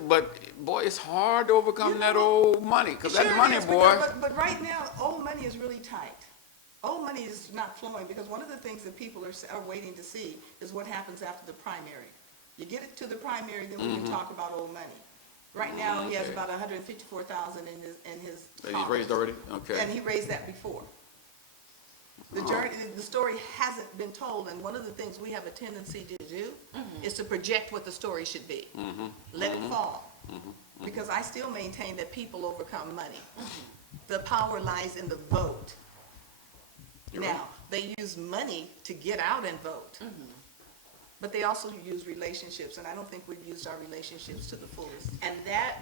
but boy, it's hard to overcome that old money, because that money, is, boy... But right now, old money is really tight. Old money is not flowing, because one of the things that people are waiting to see is what happens after the primary. You get it to the primary, then we can talk about old money. Right now, he has about $154,000 in his So he's raised already? Okay. And he raised that before. The story hasn't been told, and one of the things we have a tendency to do is to project what the story should be. Let it fall. Because I still maintain that people overcome money. The power lies in the vote. Now, they use money to get out and vote. But they also use relationships, and I don't think we've used our relationships to the fullest. And that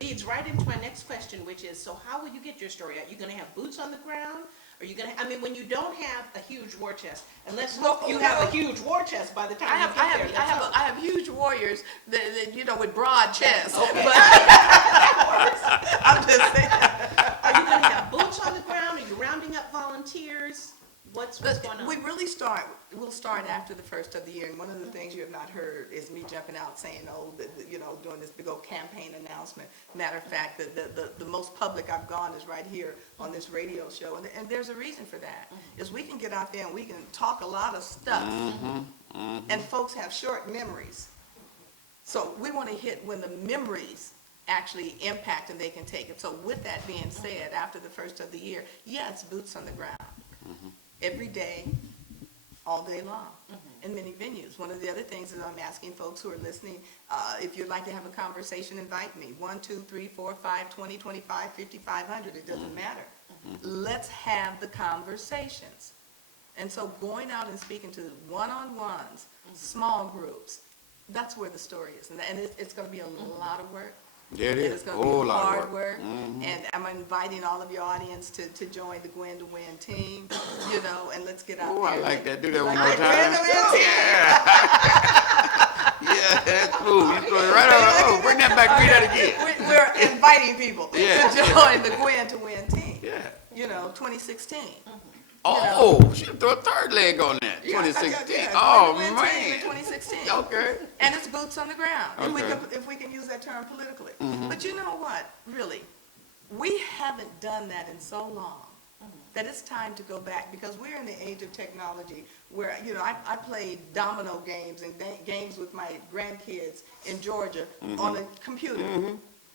leads right into my next question, which is, so how will you get your story out? You're going to have boots on the ground? Are you going to, when you don't have a huge war chest, and let's hope you have a huge war chest by the time you get there. I have huge warriors that with broad chests. Okay. But I'm just saying. Are you going to have boots on the ground? Are you rounding up volunteers? What's going on? We'll start after the first of the year, and one of the things you have not heard is me jumping out saying, doing this big old campaign announcement. Matter of fact, the most public I've gone is right here on this radio show, and there's a reason for that, is we can get out there and we can talk a lot of stuff, and folks have short memories. So we want to hit when the memories actually impact and they can take it. So with that being said, after the first of the year, it's boots on the ground. Every day, all day long, in many venues. One of the other things is I'm asking folks who are listening, if you'd like to have a conversation, invite me. 1, 2, 3, 4, 5, 20, 25, 50, 500, it doesn't matter. Let's have the conversations. And so going out and speaking to one-on-ones, small groups, that's where the story is. And it's going to be a lot of work. Yeah, it is. It's going to be hard work. And I'm inviting all of your audience to join the Gwen to Win team, and let's get out there. Oh, I like that. Do that one more Gwen to time. Win team. Yeah, that's cool. You throw it right on. Bring that back. Read that again. We're inviting people to join the Gwen to Win team. 2016. She threw a third leg on that. 2016. Man. 2016. Okay. And it's boots on the ground. Okay. If we can use that term politically. But you know what? Really, we haven't done that in so long that it's time to go back, because we're in the age of technology where, I played domino games and games with my grandkids in Georgia on a computer.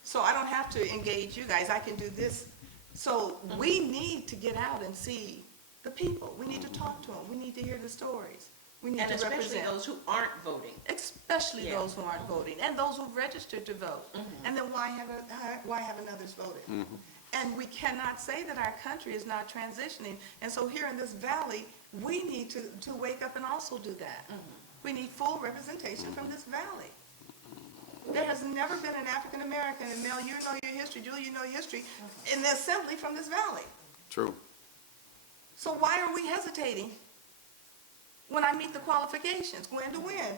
So I don't have to engage you guys. I can do this. So we need to get out and see the people. We need to talk to them. We need to hear the stories. We need And to especially represent. those who aren't voting. Especially those who aren't voting, and those who registered to vote. And then why haven't others voted? And we cannot say that our country is not transitioning. And so here in this valley, we need to wake up and also do that. We need full representation from this valley. There has never been an African American, and Mel, you know your history, Julie, you know your history, in the assembly from this valley. True. So why are we hesitating when I meet the qualifications? Gwen to win,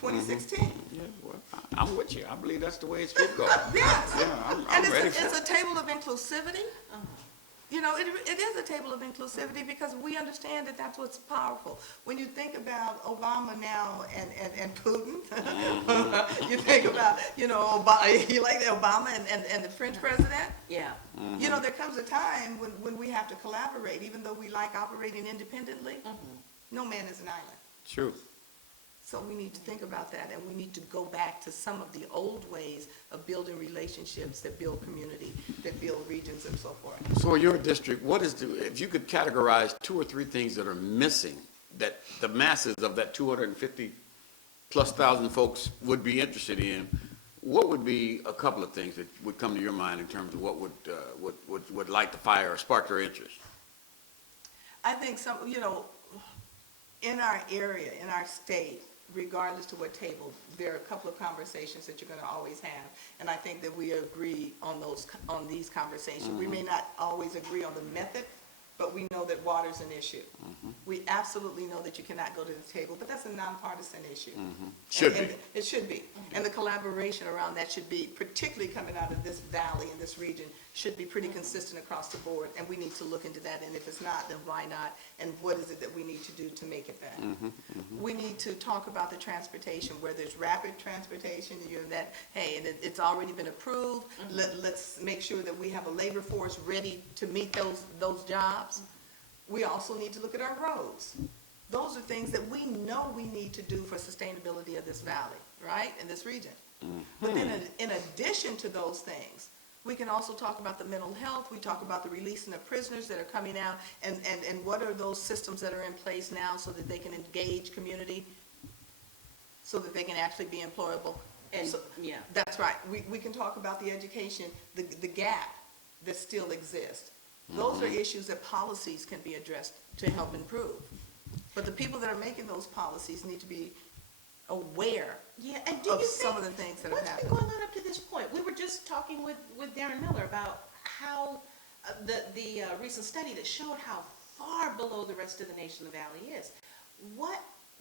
2016. Yeah, well, I'm with you. I believe that's the way it should go. Yes. Yeah, And I'm ready for it's it. a table of inclusivity. It is a table of inclusivity because we understand that that's what's powerful. When you think about Obama now and Putin, you think about, Obama, you like Obama and the French president? Yeah. There comes a time when we have to collaborate, even though we like operating independently. No man is an island. True. So we need to think about that, and we need to go back to some of the old ways of building relationships that build community, that build regions, and so forth. So in your district, if you could categorize 2 or 3 things that are missing that the masses of that 250,000+ folks would be interested in, what would be a couple of things that would come to your mind in terms of what would light the fire or spark their interest? I think in our area, in our state, regardless to what table, there are a couple of conversations that you're going to always have, and I think that we agree on these conversations. We may not always agree on the method, but we know that water's an issue. We absolutely know that you cannot go to the table, but that's a nonpartisan issue. Should be. It should be. And the collaboration around that should be, particularly coming out of this valley and this region, should be pretty consistent across the board, and we need to look into that, and if it's not, then why not, and what is it that we need to do to make it that? We need to talk about the transportation, where there's rapid transportation, and it's already been approved. Let's make sure that we have a labor force ready to meet those jobs. We also need to look at our roads. Those are things that we know we need to do for sustainability of this valley, right, in this region. But then in addition to those things, we can also talk about the mental health. We talk about the releasing of prisoners that are coming out, and what are those systems that are in place now so that they can engage community, so that they can actually be employable. And so, yeah, that's right. We can talk about the education, the gap that still exists. Those are issues that policies can be addressed to help improve. But the people that are making those policies need to be aware of some of the things that have happened. What's been going on up to this point? We were just talking with Daren Miller about how the recent study that showed how far below the rest of the nation the valley is. What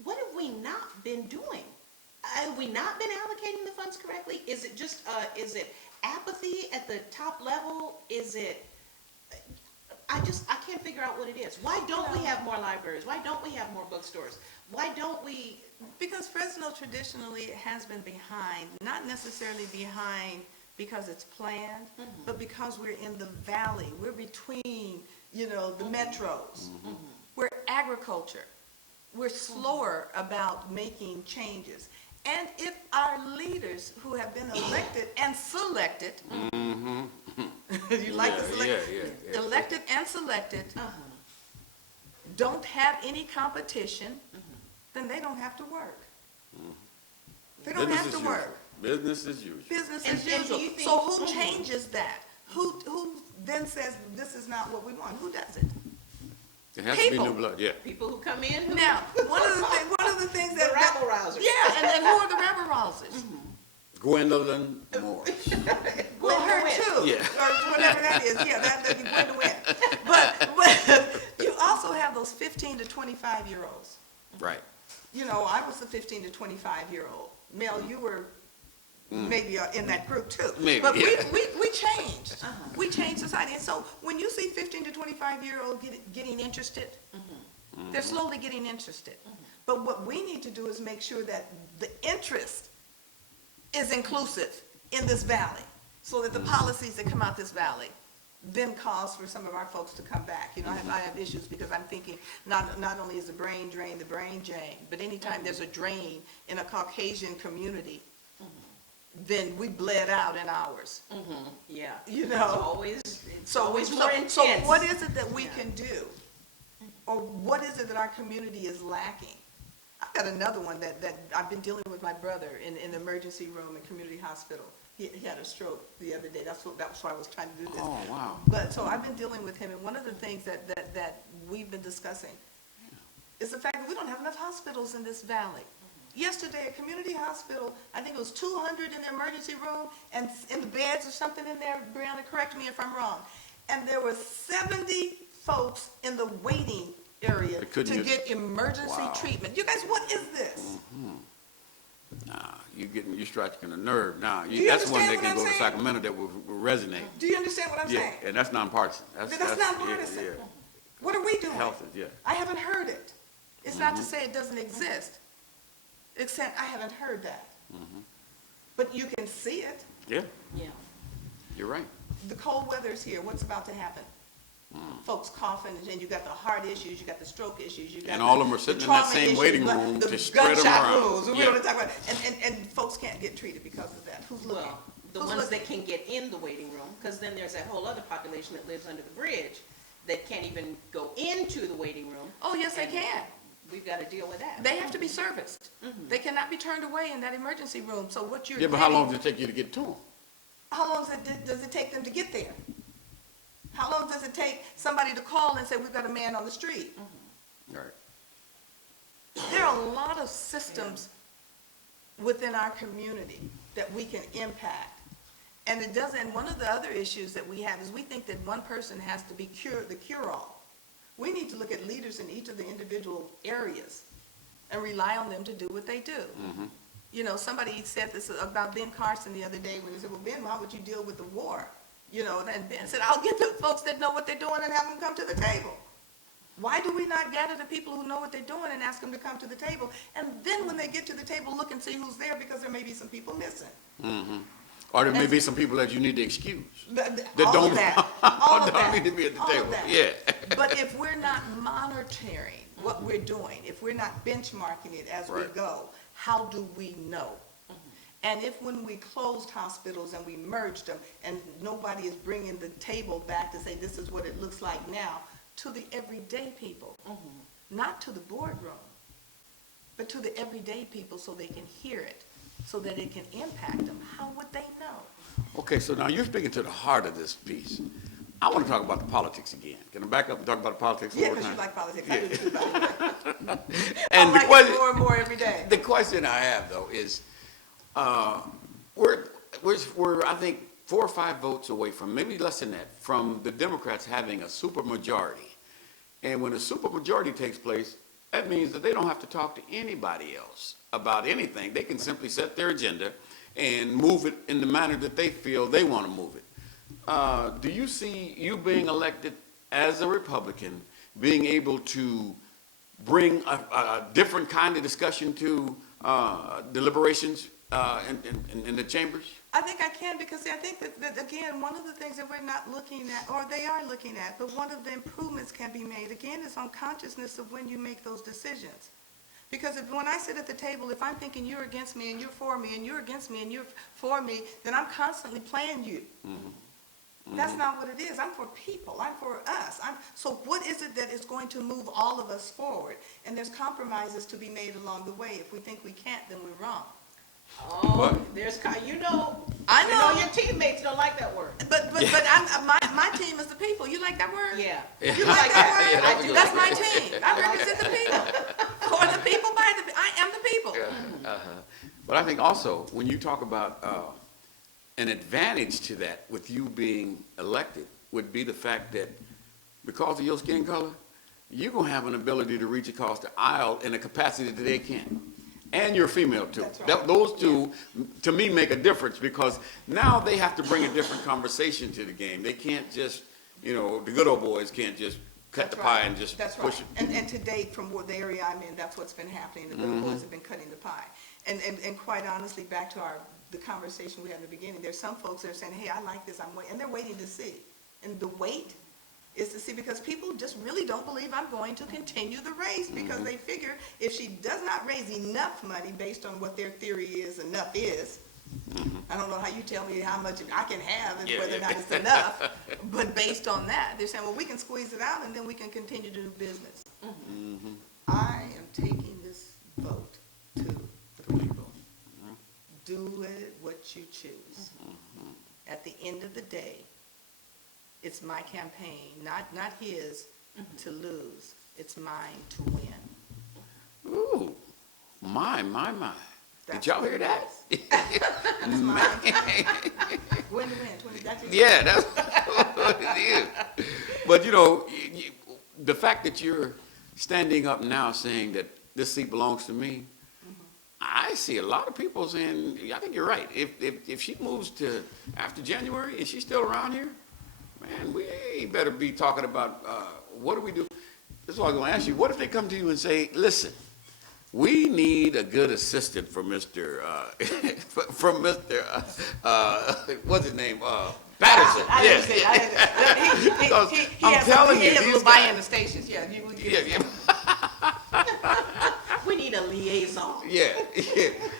have we not been doing? Have we not been allocating the funds correctly? Is it just is it apathy at the top level? Is it I can't figure out what it is. Why don't we have more libraries? Why don't we have more bookstores? Why don't we? Because Fresno traditionally has been behind, not necessarily behind because it's planned, but because we're in the valley. We're between, the metros. We're agriculture. We're slower about making changes. And if our leaders who have been elected and selected, you like the select, elected and selected, don't have any competition, then they don't have to work. They don't have to work. Business as usual. Business as usual. So who changes that? Who then says this is not what we want? Who does it? It has to be new blood, yeah. People who come in. Now, one of the things that the rabble rousers. Yeah, and who are the rabble rousers? Gwendolyn Morris. Well, her too. Yeah. Or whatever that is. Yeah, that's going to win. But you also have those 15 to 25-year-olds. Right. I was a 15 to 25-year-old. Mel, you were maybe in that group too. Maybe, but yeah. we changed. We changed society. And so when you see 15 to 25-year-olds getting interested, they're slowly getting interested. But what we need to do is make sure that the interest is inclusive in this valley, so that the policies that come out this valley been cause for some of our folks to come back. You know, I have issues because I'm thinking not only is the brain drain, but anytime there's a drain in a Caucasian community, then we bled out in ours. Yeah. You know? It's always more intense. So what is it that we can do? Or what is it that our community is lacking? I've got another one that I've been dealing with my brother in the emergency room in community hospital. He had a stroke the other day. That's why I was trying to do this. Oh, wow. But so I've been dealing with him, and one of the things that we've been discussing is the fact that we don't have enough hospitals in this valley. Yesterday, a community hospital, I think it was 200 in the emergency room, and in the beds or something in there, Brianna, correct me if I'm wrong. And there were 70 folks in the waiting area to get emergency treatment. You guys, what is this? Nah, you're striking a nerve. Nah, Do you that's one understand that can what go I'm to saying? Sacramento that will resonate. Do you understand what I'm saying? Yeah, and that's nonpartisan. That's nonpartisan. Yeah. What are we doing? Health is, yeah. I haven't heard it. It's not to say it doesn't exist, except I haven't heard that. But you can see it. Yeah, Yeah. you're right. The cold weather's here. What's about to happen? Folks coughing, and you got the heart issues, you got the stroke issues, you got And all of them are sitting in that same waiting room to spread them around. We don't talk about, and folks can't get treated because of that. Who's looking? Well, the ones that can get in the waiting room, because then there's that whole other population that lives under the bridge that can't even go into the waiting room. Oh, yes, they can. We've got to deal with that. They have to be serviced. They cannot be turned away in that emergency room. So what you're Yeah, but how long does it take you to get to them? How long does it take them to get there? How long does it take somebody to call and say, we've got a man on the street? Right. There are a lot of systems within our community that we can impact. And it doesn't, one of the other issues that we have is we think that one person has to be the cure-all. We need to look at leaders in each of the individual areas and rely on them to do what they do. You know, somebody said this about Ben Carson the other day when he said, well, Ben, how would you deal with the war? You know, and Ben said, I'll get the folks that know what they're doing and have them come to the table. Why do we not gather the people who know what they're doing and ask them to come to the table? And then when they get to the table, look and see who's there, because there may be some people missing. Or there may be some people that you need to excuse. All of that. Don't need to be at the table. Yeah. But if we're not monitoring what we're doing, if we're not benchmarking it as we go, how do we know? And if when we closed hospitals and we merged them and nobody is bringing the table back to say this is what it looks like now to the everyday people, not to the boardroom, but to the everyday people so they can hear it, so that it can impact them, how would they know? Okay, so now you're speaking to the heart of this piece. I want to talk about the politics again. Can I back up and talk about the politics one Yeah, more because time? you like politics. I do too, by the way. And I like it more and more every day. The question I have, though, is we're I think 4 or 5 votes away from, maybe less than that, from the Democrats having a supermajority. And when a supermajority takes place, that means that they don't have to talk to anybody else about anything. They can simply set their agenda and move it in the manner that they feel they want to move it. Do you see you being elected as a Republican being able to bring a different kind of discussion to deliberations in the chambers? I think I can, because I think that again, one of the things that we're not looking at, or they are looking at, but one of the improvements can be made, again, is on consciousness of when you make those decisions. Because when I sit at the table, if I'm thinking you're against me and you're for me and you're against me and you're for me, then I'm constantly playing you. That's not what it is. I'm for people. I'm for us. So what is it that is going to move all of us forward? And there's compromises to be made along the way. If we think we can't, then we're wrong. Oh, there's, you know your teammates don't like that word. But my team is the people. You like that word? Yeah. You like that word? Yeah, I do. That's my team. I represent the people. For the people, by the I am the people. But I think also, when you talk about an advantage to that with you being elected would be the fact that because of your skin color, you're going to have an ability to reach across the aisle in a capacity that they can't. And you're female too. Right. Those two, to me, make a difference, because now they have to bring a different conversation to the game. They can't just, the good old boys can't just cut the pie and just push it. And to date, from the area I'm in, that's what's been happening. The good boys have been cutting the pie. And quite honestly, back to the conversation we had in the beginning, there's some folks that are saying, hey, I like this, and they're waiting to see. And the wait is to see, because people just really don't believe I'm going to continue the race, because they figure if she does not raise enough money based on what their theory is enough is, I don't know how you tell me how much I can have and whether or not it's enough, but based on that, they're saying, well, we can squeeze it out and then we can continue to do business. I am taking this vote to the people. Do it what you choose. At the end of the day, it's my campaign, not his to lose. It's mine to win. Ooh, my. Did y'all hear that? It's mine. Win-win. That's it. Yeah, that's what it is. But you know, the fact that you're standing up now saying that this seat belongs to me, I see a lot of people saying, I think you're right. If she moves to after January and she's still around here, man, we better be talking about what do we do? This is what I'm going to ask you. What if they come to you and say, listen, we need a good assistant for Mr. What's his name? Patterson. I'm telling you, these guys. The stations. Yeah. We need a liaison. Yeah,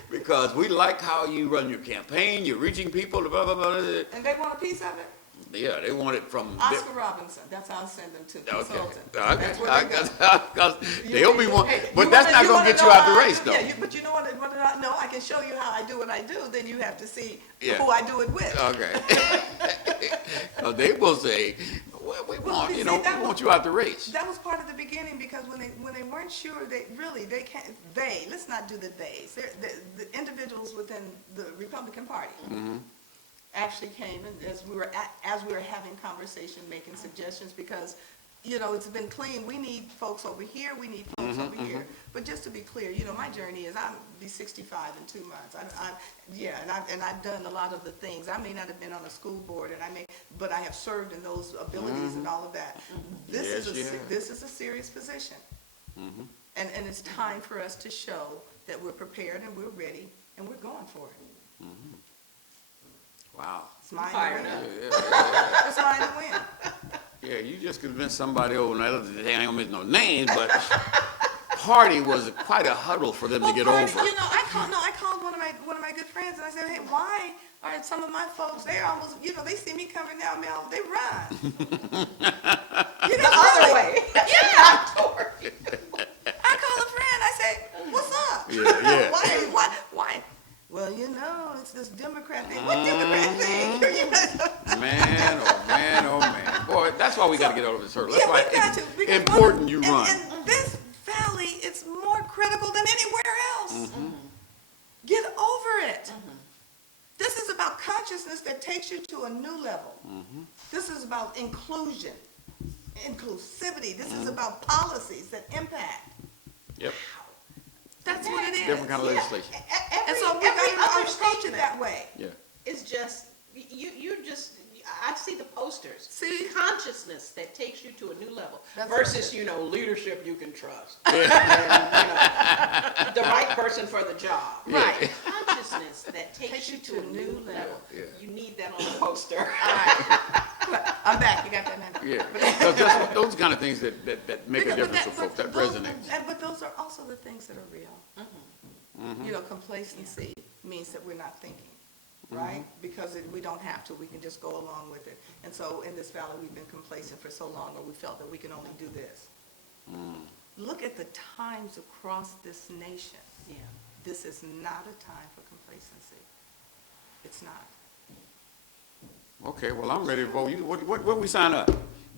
because we like how you run your campaign. You're reaching people. Blah, blah, blah, blah. And they want a piece of it. Yeah, they want it from Oscar Robinson. That's how I send them to consultant. Okay. They'll be one, but that's not going to get you out the race, though. Yeah, but you know what? No, I can show you how I do what I do. Then you have to see who I do it with. Okay. Because they will say, well, we want you out the race. That was part of the beginning, because when they weren't sure, they can't. Let's not do the theys. The individuals within the Republican Party. Actually came, and as we were having conversation, making suggestions, because it's been clean. We need folks over here. We need folks over here. But just to be clear, my journey is I'll be 65 in 2 months. And I've done a lot of the things. I may not have been on a school board, but I have served in those abilities and all of that. This is a serious position, and it's time for us to show that we're prepared and we're ready and we're going for it. Wow. It's mine to win. It's mine to win. Yeah, you just convinced somebody overnight. They ain't gonna mention no names, but Hardy was quite a huddle for them to get over. I called one of my good friends and I said, hey, why are some of my folks? They're almost, they see me coming down Mel, they run. The other way. Yeah. I call a friend. I say, what's up? Yeah. Why? Well, it's this Democrat thing. What Democrat thing? Man, oh man. Boy, that's why we got to get over this hurdle. That's why it's important you run. And this valley, it's more critical than anywhere else. Get over it. This is about consciousness that takes you to a new level. This is about inclusion, inclusivity. This is about policies that impact. Yep. That's what it is. Different kind of legislation. And so we got to approach it that way. Yeah. It's just, I see the posters. See? Consciousness that takes you to a new level. Versus, leadership you can trust. And, the right person for the job. Yeah. Right. Consciousness that takes you to a new level. Yeah. You need that on the poster. All right. I'm back. You got that now? Yeah. Because those kind of things that make a difference for folks. That resonates. But those are also the things that are real. Complacency means that we're not thinking. Right? Because we don't have to. We can just go along with it. And so in this valley, we've been complacent for so long, or we felt that we can only do this. Look at the times across this nation. Yeah. This is not a time for complacency. It's not. Okay, well, I'm ready to vote. What we sign up?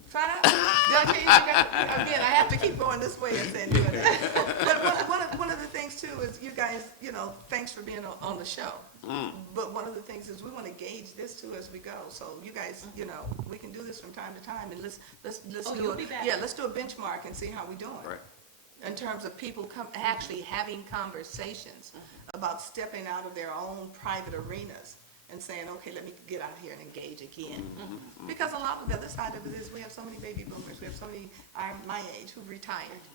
Sign up. Again, I have to keep going this way and saying doing that. But one of the things too is you guys, thanks for being on the show. But one of the things is we want to gauge this too as we go. So you guys, we can do this from time to time, and let's do it. Yeah, let's do a benchmark and see how we're doing. Right. In terms of people actually having conversations about stepping out of their own private arenas and saying, okay, let me get out here and engage again. Because a lot of the other side of it is we have so many baby boomers, we have so many my age who've retired.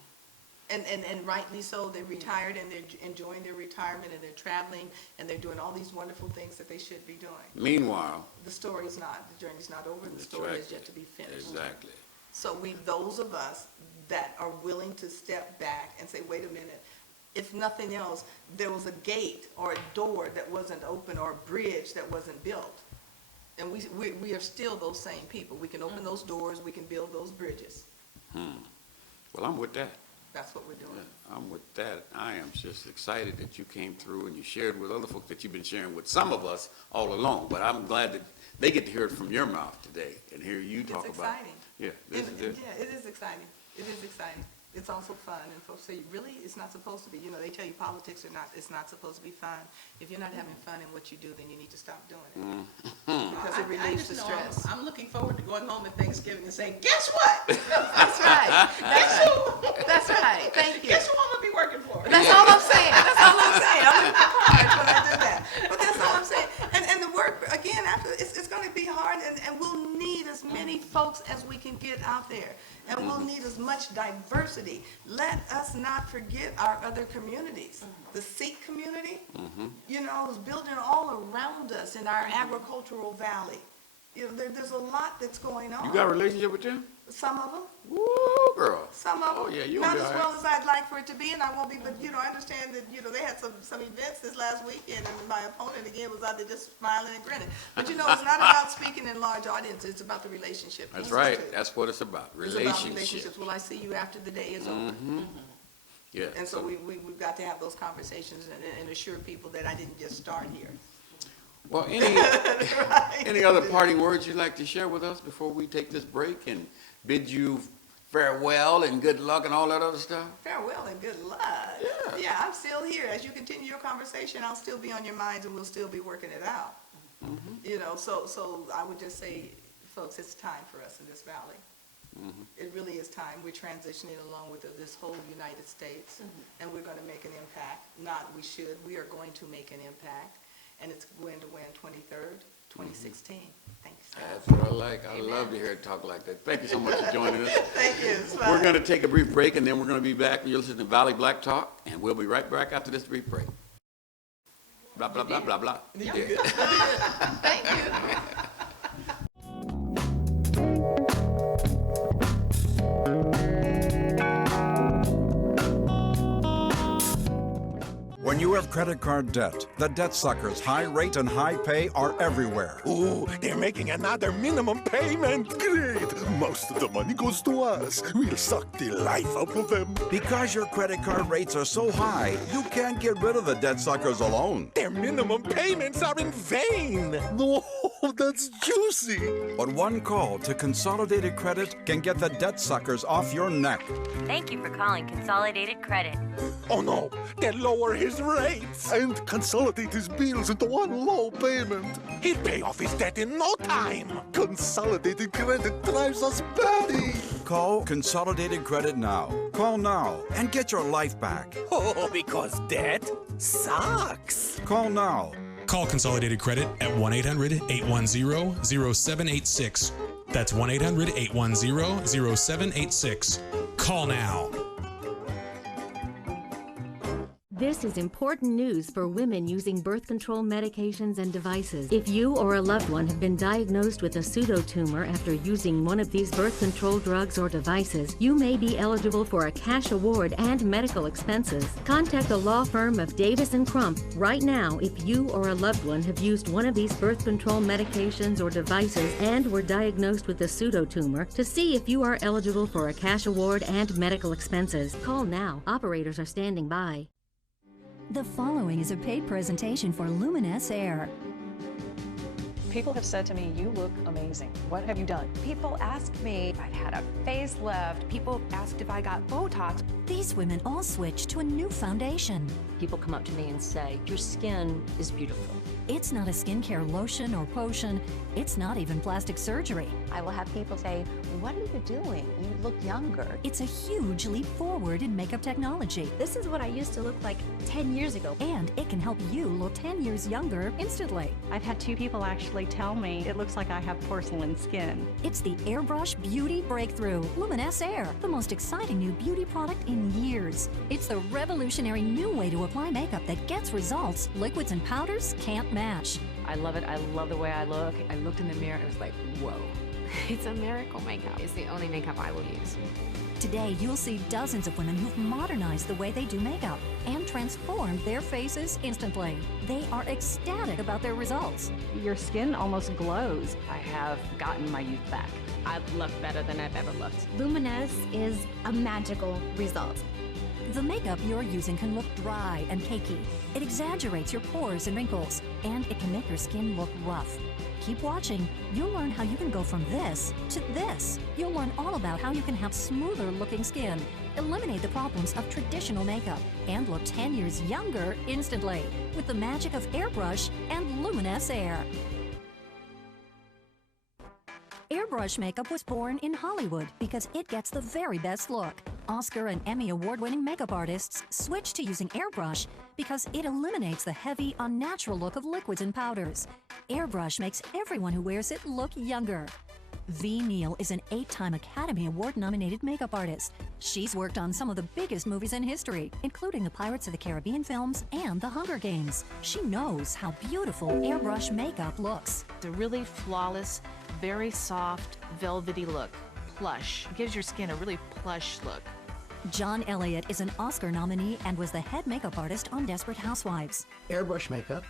And rightly so, they're retired and they're enjoying their retirement and they're traveling and they're doing all these wonderful things that they should be doing. Meanwhile, The story's not, the journey's not over, and the story is yet to be finished. exactly. So those of us that are willing to step back and say, wait a minute, if nothing else, there was a gate or a door that wasn't open or a bridge that wasn't built. And we are still those same people. We can open those doors, we can build those bridges. Well, I'm with that. That's what we're doing. I'm with that. I am just excited that you came through and you shared with other folks that you've been sharing with some of us all along. But I'm glad that they get to hear it from your mouth today and hear you talk about it. It's exciting. Yeah, this is it. Yeah, it is exciting. It is exciting. It's also fun, and folks say, really, it's not supposed to be. You know, they tell you politics are not, it's not supposed to be fun. If you're not having fun in what you do, then you need to stop doing it. Because it relieves the stress. I'm looking forward to going home at Thanksgiving and saying, guess what? That's right. That's right. Thank you. Guess who I'm gonna be working for? That's all I'm saying. That's all I'm saying. I'm looking hard when I did that. But that's all I'm saying. And the work, again, after it's going to be hard, and we'll need as many folks as we can get out there. And we'll need as much diversity. Let us not forget our other communities. The Sikh community, you know, is building all around us in our agricultural valley. You know, there's a lot that's going on. You got a relationship with them? Some of them. Woo, girl. Some of them. Oh, yeah, you'll not be as all well right. as I'd like for it to be, and I won't be, but, you know, I understand that, you know, they had some events this last weekend, and my opponent, again, was out there just smiling and grinning. But, you know, it's not about speaking in large audiences, it's about the relationship. That's piece, right. too. That's what it's about. It's about Relationship. relationships. Will I see you after the day is over? Yeah. And so we've got to have those conversations and assure people that I didn't just start here. Well, any other parting words you'd like to share with us before we take this break and bid you farewell and good luck and all that other stuff? Farewell and good luck. Yeah, I'm still here. As you continue your conversation, I'll still be on your minds and we'll still be working it out. You know, so I would just say, folks, it's time for us in this valley. It really is time. We're transitioning along with this whole United States, and we're going to make an impact. Not we should. We are going to make an impact, and it's going to win 23rd, 2016. Thanks. That's what I like. I love to hear it talk like that. Thank you so much for joining us. Thank you. It's fun. We're going to take a brief break, and then we're going to be back. You're listening to Valley Black Talk, and we'll be right back after this brief break. Blah, blah, blah, blah, blah. Yeah. Thank you. When you have credit card debt, the debt suckers' high rate and high pay are everywhere. Ooh, they're making another minimum payment. Great. Most of the money goes to us. We'll suck the life out of them. Because your credit card rates are so high, you can't get rid of the debt suckers alone. Their minimum payments are in vain. No, that's juicy. But one call to Consolidated Credit can get the debt suckers off your neck. Thank you for calling Consolidated Credit. Oh no, they'll lower his rates and consolidate his bills into one low payment. He'd pay off his debt in no time. Consolidated Credit drives us batty. Call Consolidated Credit now. Call now and get your life back. Oh, because debt sucks. Call now. Call Consolidated Credit at 1-800-810-0786. That's 1-800-810-0786. Call now. This is important news for women using birth control medications and devices. If you or a loved one have been diagnosed with a pseudotumor after using one of these birth control drugs or devices, you may be eligible for a cash award and medical expenses. Contact the law firm of Davis & Crump right now if you or a loved one have used one of these birth control medications or devices and were diagnosed with a pseudotumor to see if you are eligible for a cash award and medical expenses. Call now. Operators are standing by. The following is a paid presentation for Luminous Air. People have said to me, you look amazing. What have you done? People ask me if I've had a facelift. People asked if I got Botox. These women all switched to a new foundation. People come up to me and say, your skin is beautiful. It's not a skincare lotion or potion. It's not even plastic surgery. I will have people say, What are you doing? You look younger. It's a huge leap forward in makeup technology. This is what I used to look like 10 years ago. And it can help you look 10 years younger instantly. I've had 2 people actually tell me it looks like I have porcelain skin. It's the Airbrush Beauty Breakthrough Luminous Air, the most exciting new beauty product in years. It's the revolutionary new way to apply makeup that gets results liquids and powders can't match. I love it. I love the way I look. I looked in the mirror and it was like, whoa. It's a miracle makeup. It's the only makeup I will use. Today, you'll see dozens of women who've modernized the way they do makeup and transformed their faces instantly. They are ecstatic about their results. Your skin almost glows. I have gotten my youth back. I look better than I've ever looked. Luminous is a magical result. The makeup you're using can look dry and cakey. It exaggerates your pores and wrinkles, and it can make your skin look rough. Keep watching. You'll learn how you can go from this to this. You'll learn all about how you can have smoother looking skin, eliminate the problems of traditional makeup, and look 10 years younger instantly with the magic of Airbrush and Luminous Air. Airbrush makeup was born in Hollywood because it gets the very best look. Oscar and Emmy award-winning makeup artists switched to using airbrush because it eliminates the heavy, unnatural look of liquids and powders. Airbrush makes everyone who wears it look younger. V. Neal is an 8-time Academy Award-nominated makeup artist. She's worked on some of the biggest movies in history, including the Pirates of the Caribbean films and The Hunger Games. She knows how beautiful airbrush makeup looks. It's a really flawless, very soft, velvety look. Plush. It gives your skin a really plush look. John Elliott is an Oscar nominee and was the head makeup artist on Desperate Housewives. Airbrush makeup.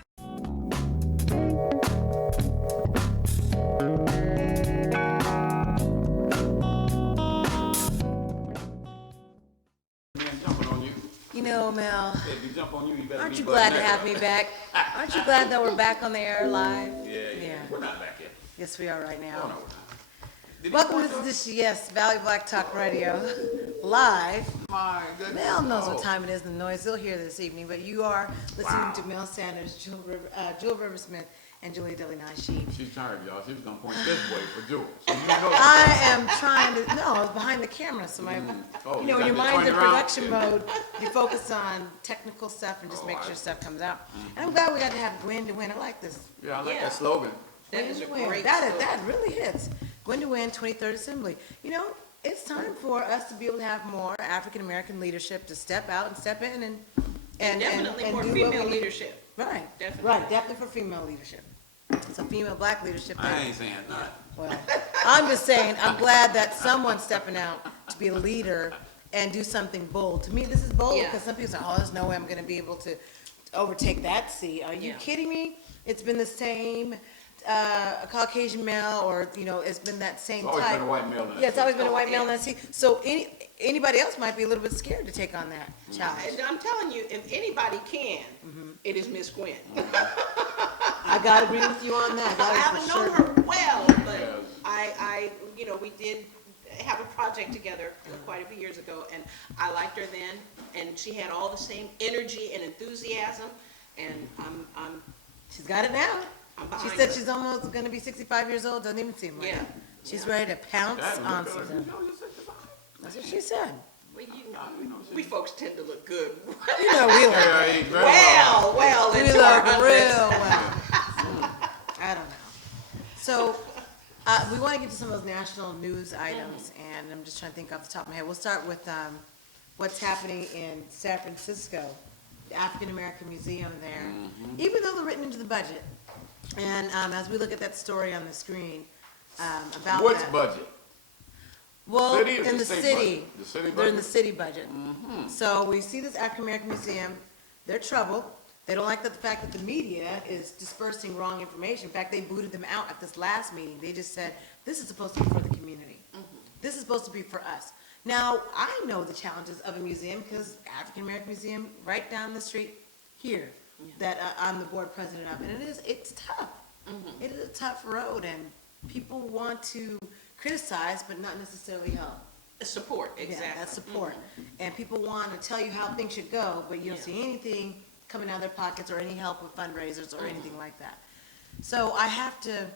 You know, Mel, If you jump on you, you better aren't be you button glad to that have up. me back? Aren't you glad that we're back on the air live? Yeah. We're not back yet. Yes, we are right now. Oh, no, we're not. Did he Welcome point to those? this, yes, Valley Black Talk Radio, live. My goodness. Mel knows Oh. what time it is, the noise he'll hear this evening, but you are listening to Mel Sanders, Jewel Riversmith, and Julia Deli-Nasheed. She's tired, y'all. She was going to point this way for Jewel. So you know I am trying to, no, I was behind the camera, so my, Oh, you know, when got your to mind's in turn around? production mode, you focus on technical stuff and just make sure stuff comes out. And I'm glad we got to have Gwen to win. I like this. Yeah, I like that slogan. That is a Gwen to great win. slogan. That really hits. Gwen to win, 23rd Assembly. You know, it's time for us to be able to have more African-American leadership to step out and step in and Definitely more do what female we- leadership. Right. Definitely. Right, definitely for female leadership. So female black leadership. I ain't saying that. Well, I'm just saying, I'm glad that someone's stepping out to be a leader and do something bold. To me, this is bold Yeah. because some people say, oh, there's no way I'm going to be able to overtake that seat. Are you kidding me? It's been the same Caucasian male, or, you know, it's been that same It's always type. been a white male in that Yeah, it's seat. always been a white male in that seat. So anybody else might be a little bit scared to take on that challenge. And I'm telling you, if anybody can, it is Miss Gwen. I got to agree with you on that. I That is haven't for known sure. her well, but you know, we did have a project together quite a few years ago, and I liked her then, and she had all the same energy and enthusiasm, and I'm She's got it now. I'm She behind said her. she's almost going to be 65 years old. Doesn't even seem like Yeah. it. She's ready to pounce That on look something. good. That's what she said. Well, we folks tend to look good. You know we look Yeah, good. he's very well We into our look hundreds. real well. I don't know. So we want to get to some of those national news items, and I'm just trying to think off the top of my head. We'll start with what's happening in San Francisco, the African American Museum there. Even though they're written into the budget, and as we look at that story on the screen about Which that. budget? Well, City or in the the state city, budget? The city they're in the budget? city budget. So we see this African American Museum, they're troubled. They don't like the fact that the media is dispersing wrong information. In fact, they booted them out at this last meeting. They just said, this is supposed to be for the community. This is supposed to be for us. Now, I know the challenges of a museum because African American Museum right down the street here that I'm the board president of, and it's tough. It is a tough road, and people want to criticize, but not necessarily help. Support, exactly. Yeah, that's support. And people want to tell you how things should go, but you don't see anything coming out of their pockets or any help with fundraisers or anything like that. So I have to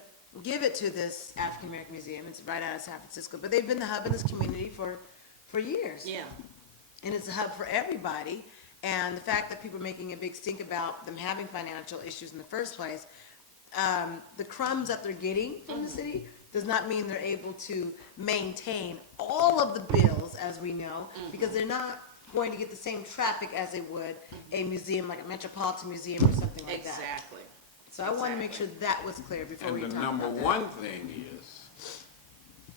give it to this African American museum. It's right out of San Francisco, but they've been the hub in this community for years. Yeah. And it's a hub for everybody. And the fact that people are making a big stink about them having financial issues in the first place, the crumbs that they're getting from the city does not mean they're able to maintain all of the bills, as we know, because they're not going to get the same traffic as they would a museum like a Metropolitan Museum or something like that. Exactly. So I want to make sure that was clear before we talk And the about number that. one thing is,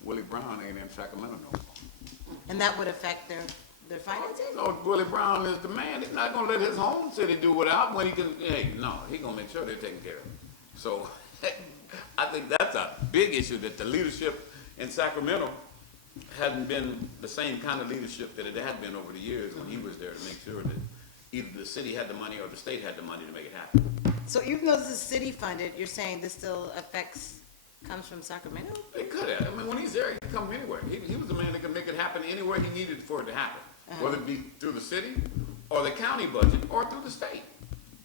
Willie Brown ain't in Sacramento no more. And that would affect their finances? No, Willie Brown is the man. He's not gonna let his home city do without when he can, hey, no, he gonna make sure they're taken care of. So, I think that's a big issue, that the leadership in Sacramento hasn't been the same kind of leadership that it had been over the years when he was there to make sure that either the city had the money or the state had the money to make it happen. So even though this is city funded, you're saying this still comes from Sacramento? It could have. I mean, when he's there, he can come anywhere. He was the man that could make it happen anywhere he needed for it to happen, whether it be through the city or the county budget or through the state.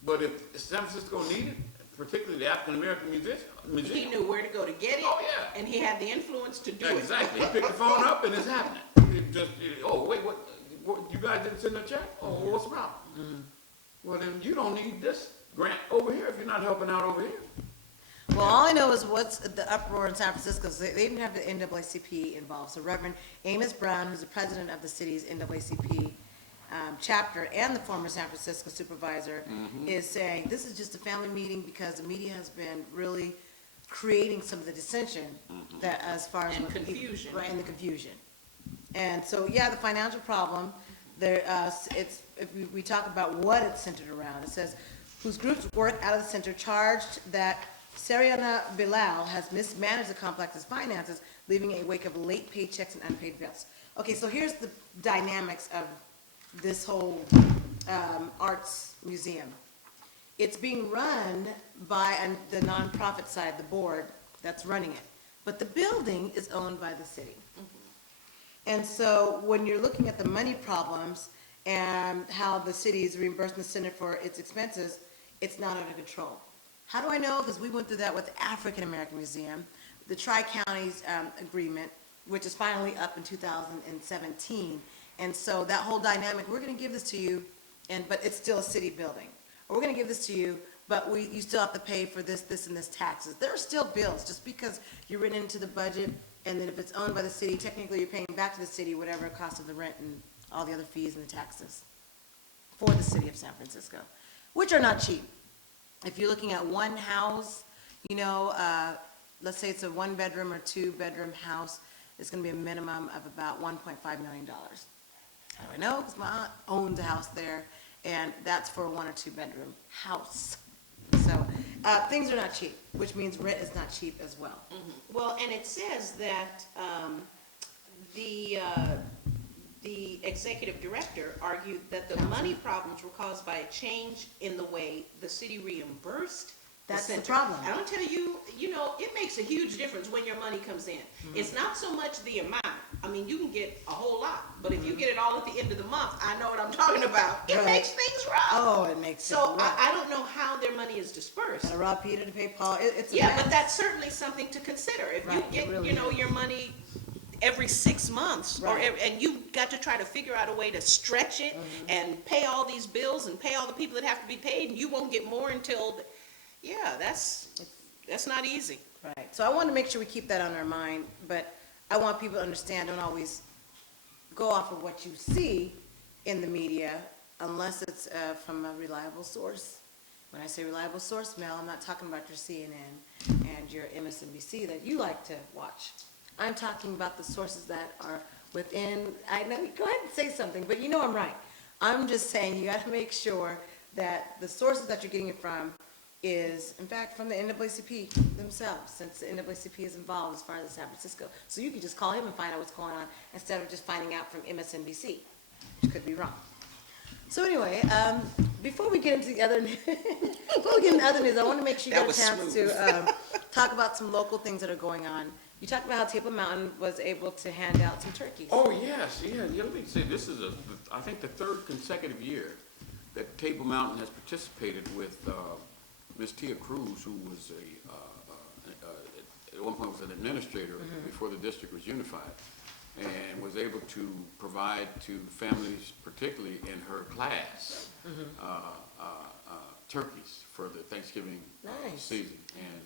But if San Francisco needed, particularly the African American museum, He knew where to go to get it. Oh, yeah. And he had the influence to do it. Exactly. He picked the phone up and it's happening. Oh, wait, what, you guys didn't send a check? Oh, what's the problem? Well, then you don't need this grant over here if you're not helping out over here. Well, all I know is what's the uproar in San Francisco. So they didn't have the NAACP involved. So Reverend Amos Brown, who's the president of the city's NAACP chapter and the former San Francisco supervisor, is saying this is just a family meeting because the media has been really creating some of the dissension that as far as And what confusion. Right, and the confusion. And so, yeah, the financial problem, there, it's, if we talk about what it's centered around, it says, whose groups work out of the center charged that Sariana Bilal has mismanaged the complex's finances, leaving a wake of late paychecks and unpaid bills. Okay, so here's the dynamics of this whole arts museum. It's being run by the nonprofit side, the board that's running it, but the building is owned by the city. And so when you're looking at the money problems and how the city is reimbursing the center for its expenses, it's not under control. How do I know? Because we went through that with the African American Museum, the Tri-Counties agreement, which is finally up in 2017. And so that whole dynamic, we're going to give this to you, but it's still a city building. Or we're going to give this to you, but you still have to pay for this, and this taxes. There are still bills, just because you're written into the budget, and then if it's owned by the city, technically you're paying back to the city whatever it costs of the rent and all the other fees and the taxes for the city of San Francisco, which are not cheap. If you're looking at one house, let's say it's a 1-bedroom or 2-bedroom house, it's going to be a minimum of about $1.5 million. How do I know? Because my aunt owns a house there, and that's for a 1 or 2-bedroom house. So things are not cheap, which means rent is not cheap as well. Well, and it says that the executive director argued that the money problems were caused by a change in the way the city reimbursed That's the center. problem. And I'll tell you, it makes a huge difference when your money comes in. It's not so much the amount. I mean, you can get a whole lot, but if you get it all at the end of the month, I know what I'm talking about. It makes things rough. Oh, it makes it So rough. I don't know how their money is dispersed. Gotta rob Peter to pay Paul. It's a Yeah, mess. but that's certainly something to consider. If Right, you it get, really your money every 6 months, Right. and you got to try to figure out a way to stretch it and pay all these bills and pay all the people that have to be paid, and you won't get more until, that's not easy. Right. So I want to make sure we keep that on our mind, but I want people to understand, don't always go off of what you see in the media unless it's from a reliable source. When I say reliable source, Mel, I'm not talking about your CNN and your MSNBC that you like to watch. I'm talking about the sources that are within, I know, go ahead and say something, but I'm right. I'm just saying you got to make sure that the sources that you're getting it from is, in fact, from the NAACP themselves, since the NAACP is involved as far as San Francisco. So you could just call him and find out what's going on instead of just finding out from MSNBC, which could be wrong. So anyway, before we get into the other news, I want to make sure you That get a was chance smooth. to talk about some local things that are going on. You talked about how Table Mountain was able to hand out some turkeys. Oh, yes, yeah, let me say, this is I think the 3rd consecutive year that Table Mountain has participated with Ms. Tia Cruz, who was at one point was an administrator before the district was unified, and was able to provide to families, particularly in her class, turkeys for the Thanksgiving season. And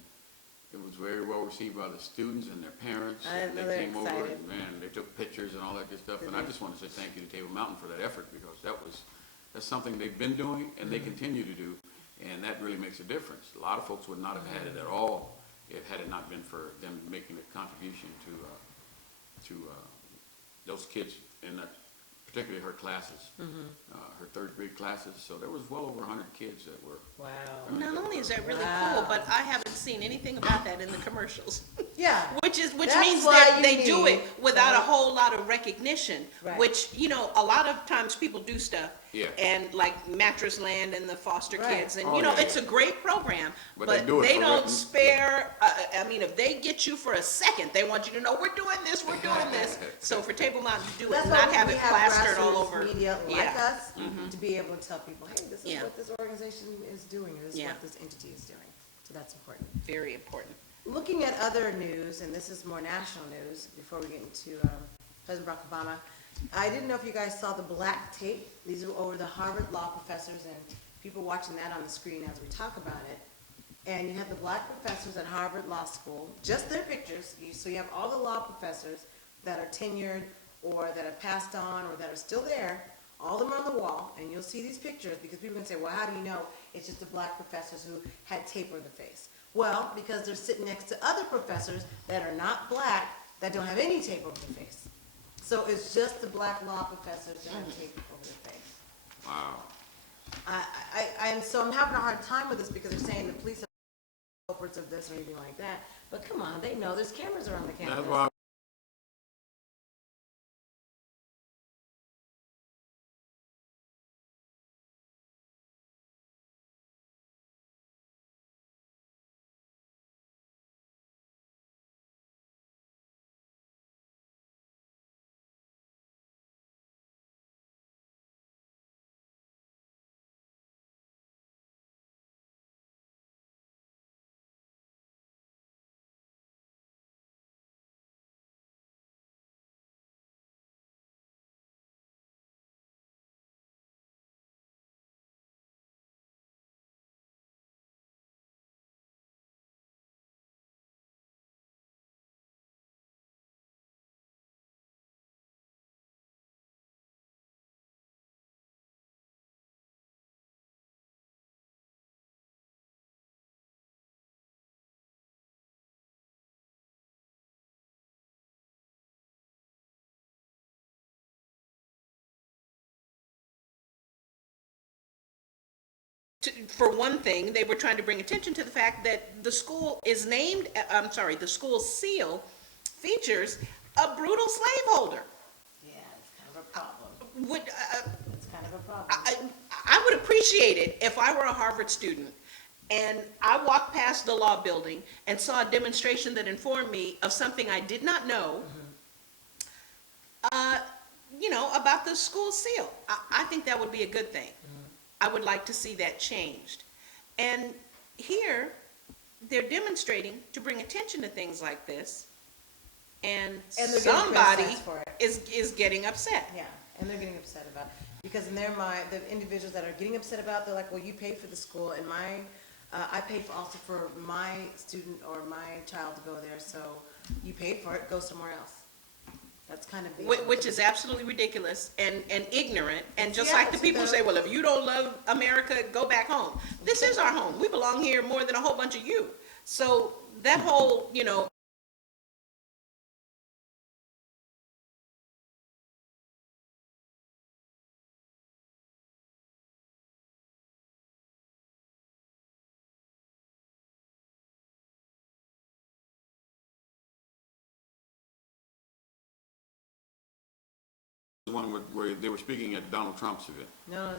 it was very well received by the students and their parents. I And know they they're came over excited. and, man, they took pictures and all that good stuff. And I just want to say thank you to Table Mountain for that effort, because that's something they've been doing and they continue to do. And that really makes a difference. A lot of folks would not have had it at all had it not been for them making a contribution to those kids in that, particularly her classes, her third grade classes. So there was well over 100 kids that were. Wow. Not only is that really Wow. cool, but I haven't seen anything about that in the commercials. Yeah. Which That's means why that you they do need- it without a whole lot of recognition. Right. Which, you know, a lot of times people do stuff. Yeah. And like Mattress Land and the foster Right. kids, and Oh, you know, yeah. it's a great program, But but they do it they for don't written. spare. I mean, if they get you for a second, they want you to know we're doing this, we're doing this. So for Table Mountain to do it, That's not why have we it have plastered all grassroots over. media like Yeah. us to be able to tell people, hey, this is Yeah. what this organization is doing, this is Yeah. what this entity is doing. So that's important. Very important. Looking at other news, and this is more national news, before we get into President Barack Obama, I didn't know if you guys saw the black tape. These are over the Harvard law professors, and people watching that on the screen as we talk about it. And you have the black professors at Harvard Law School, just their pictures. So you have all the law professors that are tenured or that have passed on or that are still there, all of them on the wall, and you'll see these pictures because people can say, well, how do you know it's just the black professors who had tape over the face? Well, because they're sitting next to other professors that are not black that don't have any tape over the face. So it's just the black law professors that have tape over their face. Wow. And so I'm having a hard time with this because they're saying the police are culprits of this or anything like that. But come on, they know there's cameras around the campus. That's why For one thing, they were trying to bring attention to the fact that the school is named, the school seal features a brutal slaveholder. Yeah, it's kind of a problem. It's kind of a problem. I would appreciate it if I were a Harvard student and I walked past the law building and saw a demonstration that informed me of something I did not know, you know, about the school seal. I think that would be a good thing. I would like to see that changed. And here, they're demonstrating to bring attention to things like this, and And they're getting somebody criticized for it. is getting upset. Yeah, and they're getting upset about it. Because in their mind, the individuals that are getting upset about it, they're like, well, you paid for the school, and I paid also for my student or my child to go there, so you paid for it, go somewhere else. That's kind of Which is absolutely ridiculous and ignorant, and just Yeah, like the it's people about- say, well, if you don't love America, go back home. This is our home. We belong here more than a whole bunch of you. So that whole, you know, one where they were speaking at Donald Trump's event. No,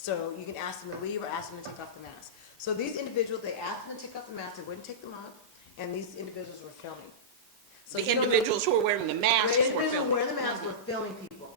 So you can ask them to leave or ask them to take off the mask. So these individuals, they asked them to take off the mask, they wouldn't take them off, and these individuals were filming. So The individuals who are wearing the masks the were individuals filming. wearing the masks were filming people.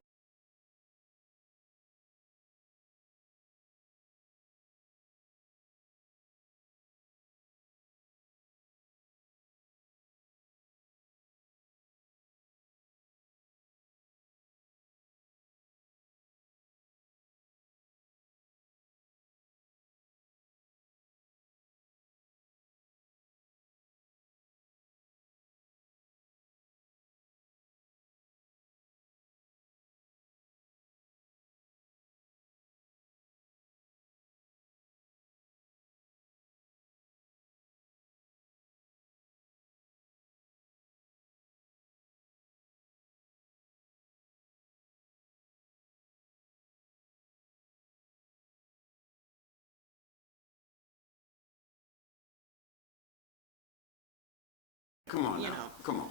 Come on now, come on.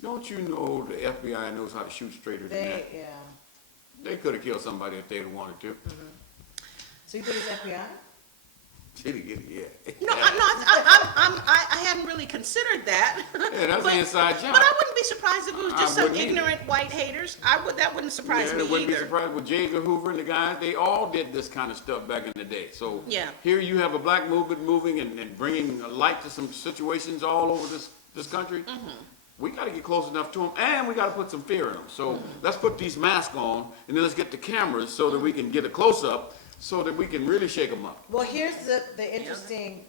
Don't you know the FBI knows how to shoot straighter than that? Yeah. They could have killed somebody if they'd wanted to. So you think it's FBI? She didn't get it yet. No, I hadn't really considered that. Yeah, that's an inside job. But I wouldn't be surprised if it was just some wouldn't either. ignorant white haters. That wouldn't surprise me I wouldn't be either. surprised with J. Edgar Hoover and the guys. They all did this kind of stuff back in the day. So Yeah. here you have a black movement moving and bringing a light to some situations all over this country. We got to get close enough to them, and we got to put some fear in them. So let's put these masks on, and then let's get the cameras so that we can get a close-up so that we can really shake them up. Well, here's the interesting,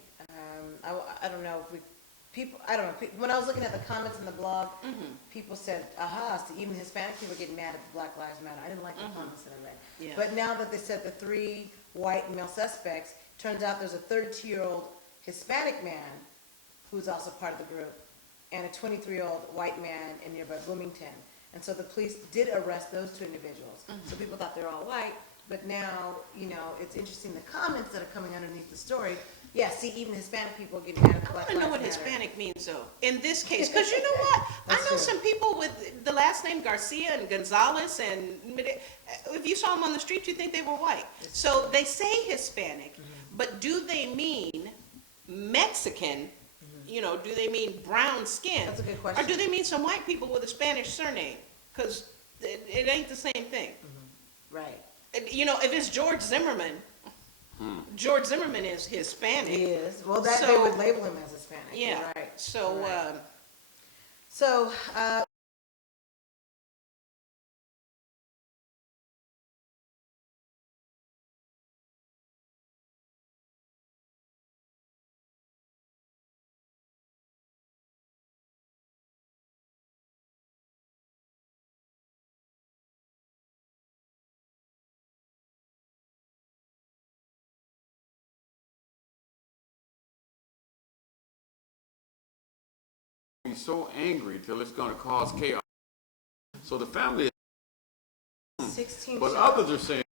I don't know if I don't know, when I was looking at the comments in the blog, people said, aha, so even Hispanic people are getting mad at the Black Lives Matter. I didn't like the comments that I read. Yeah. But now that they said the 3 white male suspects, turns out there's a 32-year-old Hispanic man who's also part of the group, and a 23-year-old white man in nearby Bloomington. And so the police did arrest those 2 individuals. So people thought they were all white, but now, it's interesting the comments that are coming underneath the story. Yeah, see, even Hispanic people are getting mad at the Black I don't know Lives what Matter. Hispanic means, though, in this case. Because you know what? I know true. some people with the last name Garcia and Gonzalez, and if you saw them on the street, you'd think they were white. So they say Hispanic, but do they mean Mexican? Do they mean brown skin? That's a good question. Or do they mean some white people with a Spanish surname? Because it ain't the same thing. Right. If it's George Zimmerman, George Zimmerman is Hispanic. He is. Well, they would label him as Hispanic. Yeah. You're right. So, Right. Be so angry till it's going to cause chaos. So the family, 16 but shots. others are saying,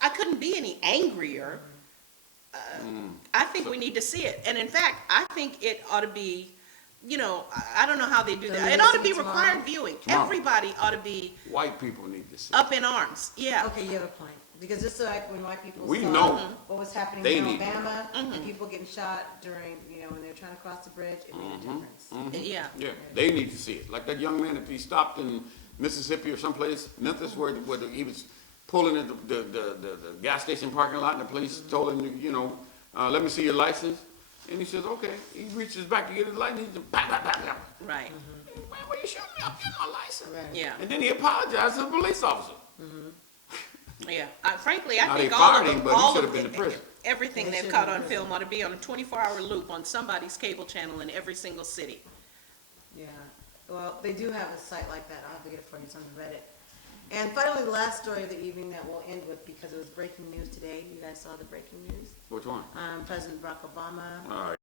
I couldn't be any angrier. I think we need to see it. And in fact, I think it ought to be, I don't know how they do that. It ought to be required viewing. Tomorrow. Everybody ought to be white people need to see. up in arms. Yeah. Okay, you have a point. Because just like when white people We saw know what was happening they in need Alabama, and people getting shot during, when they were trying to cross the bridge, it made a difference. Yeah. Yeah, they need to see it. Like that young man, if he stopped in Mississippi or someplace, Memphis, where he was pulling in the gas station parking lot, and the police told him, let me see your license. And he says, okay. He reaches back to get his license, he's just, bam, bam, bam, bam. Right. Man, what are you showing me? I'm getting my license. Right. Yeah. And then he apologized to the police officer. Yeah. Frankly, I Now, think they all fired of him, them, but he all should of have been in prison. everything They they've should caught be on busy. film ought to be on a 24-hour loop on somebody's cable channel in every single city. Yeah, well, they do have a site like that. I'll have to get it for you, it's on Reddit. And finally, the last story of the evening that we'll end with, because it was breaking news today. You guys saw the breaking news? Which one? President Barack Obama. All right.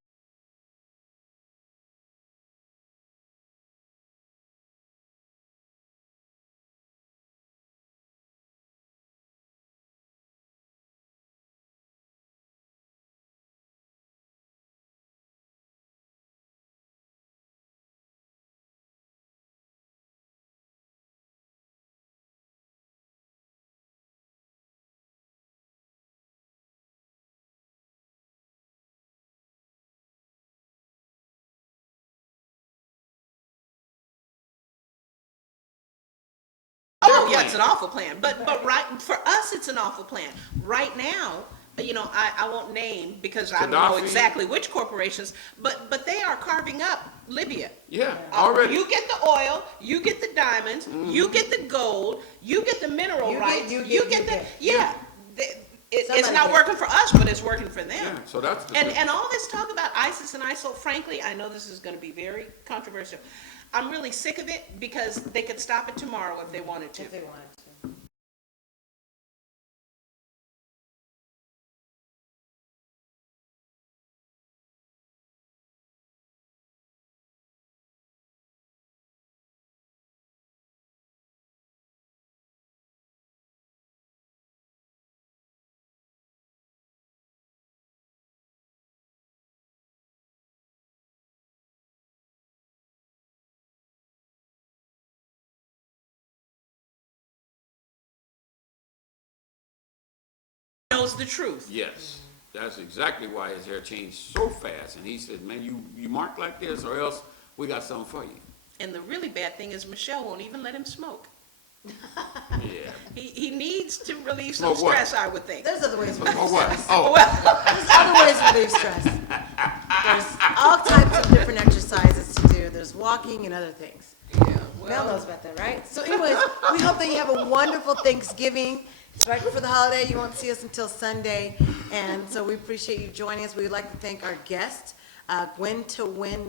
Oh, yeah, it's an awful plan. But right, for us, it's an awful plan. Right now, you know, I won't name because I don't know Gaddafi. exactly which corporations, but they are carving up Libya. Yeah, already. You get the oil, you get the diamonds, you get the gold, you get the mineral rights, you get the, yeah. It's Somebody not get it. working for us, but it's working for them. Yeah, so that's the And all this talk about ISIS and ISIL, frankly, I know this is going to be very controversial. I'm really sick of it because they could stop it tomorrow if they wanted to. If they wanted to. Knows the truth. Yes, that's exactly why his hair changed so fast. And he said, man, you mark like this or else we got something for you. And the really bad thing is Michelle won't even let him smoke. Yeah. He needs to release Smoke some what? stress, I would think. There's other ways to relieve Oh, what? stress. Oh. Well, There's other ways to relieve stress. There's all types of different exercises to do. There's walking and other things. yeah, Mel knows about that, right? So anyways, we hope that you have a wonderful Thanksgiving. It's right before the holiday. You won't see us until Sunday. And so we appreciate you joining us. We would like to thank our guest, Gwen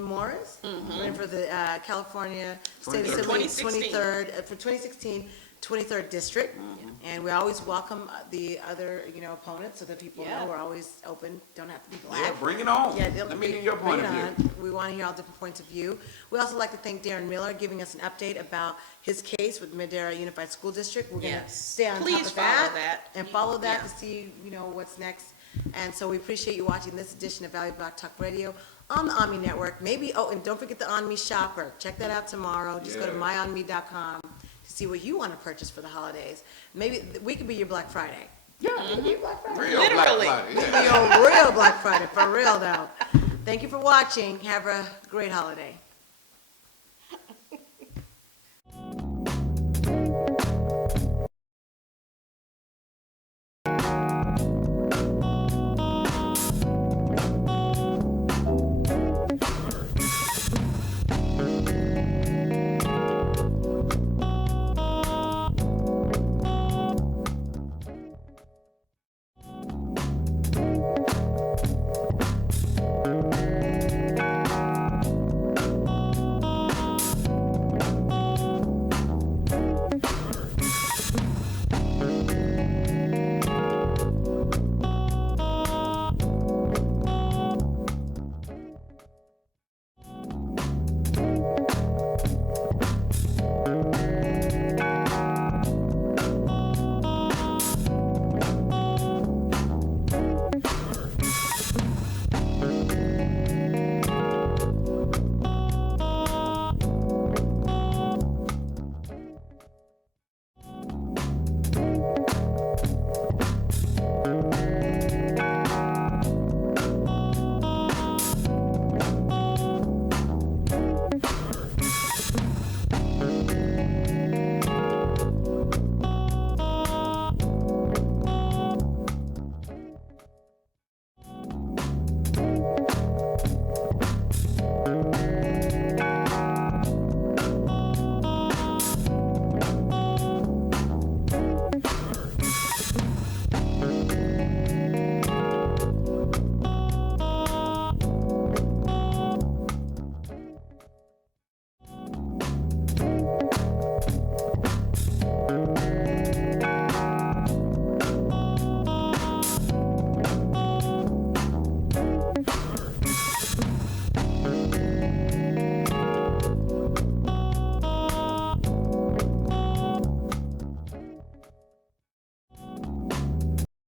Morris, running for the California State Assembly 2016. 23rd, for 2016, 23rd District. And we always welcome the other, opponents so that people Yeah. know we're always open. Don't have to be black. Yeah, bring it on. Yeah, Let me hear your point of view. We want to hear all different points of view. We also like to thank Daren Miller giving us an update about his case with Madera Unified School District. We're going to Yes. stay on top Please of follow that. and follow that Yeah. to see, what's next. And so we appreciate you watching this edition of Valley Block Talk Radio on the ONME Network. Maybe, and don't forget the ONME Shopper. Check that out tomorrow. Just go to Yeah. myonme.com to see what you want to purchase for the holidays. Maybe we could be your Black Friday. Yeah. Maybe your Black Friday. Real Literally. Black Friday. Maybe Yeah. your real Black Friday, for real though. Thank you for watching. Have a great holiday.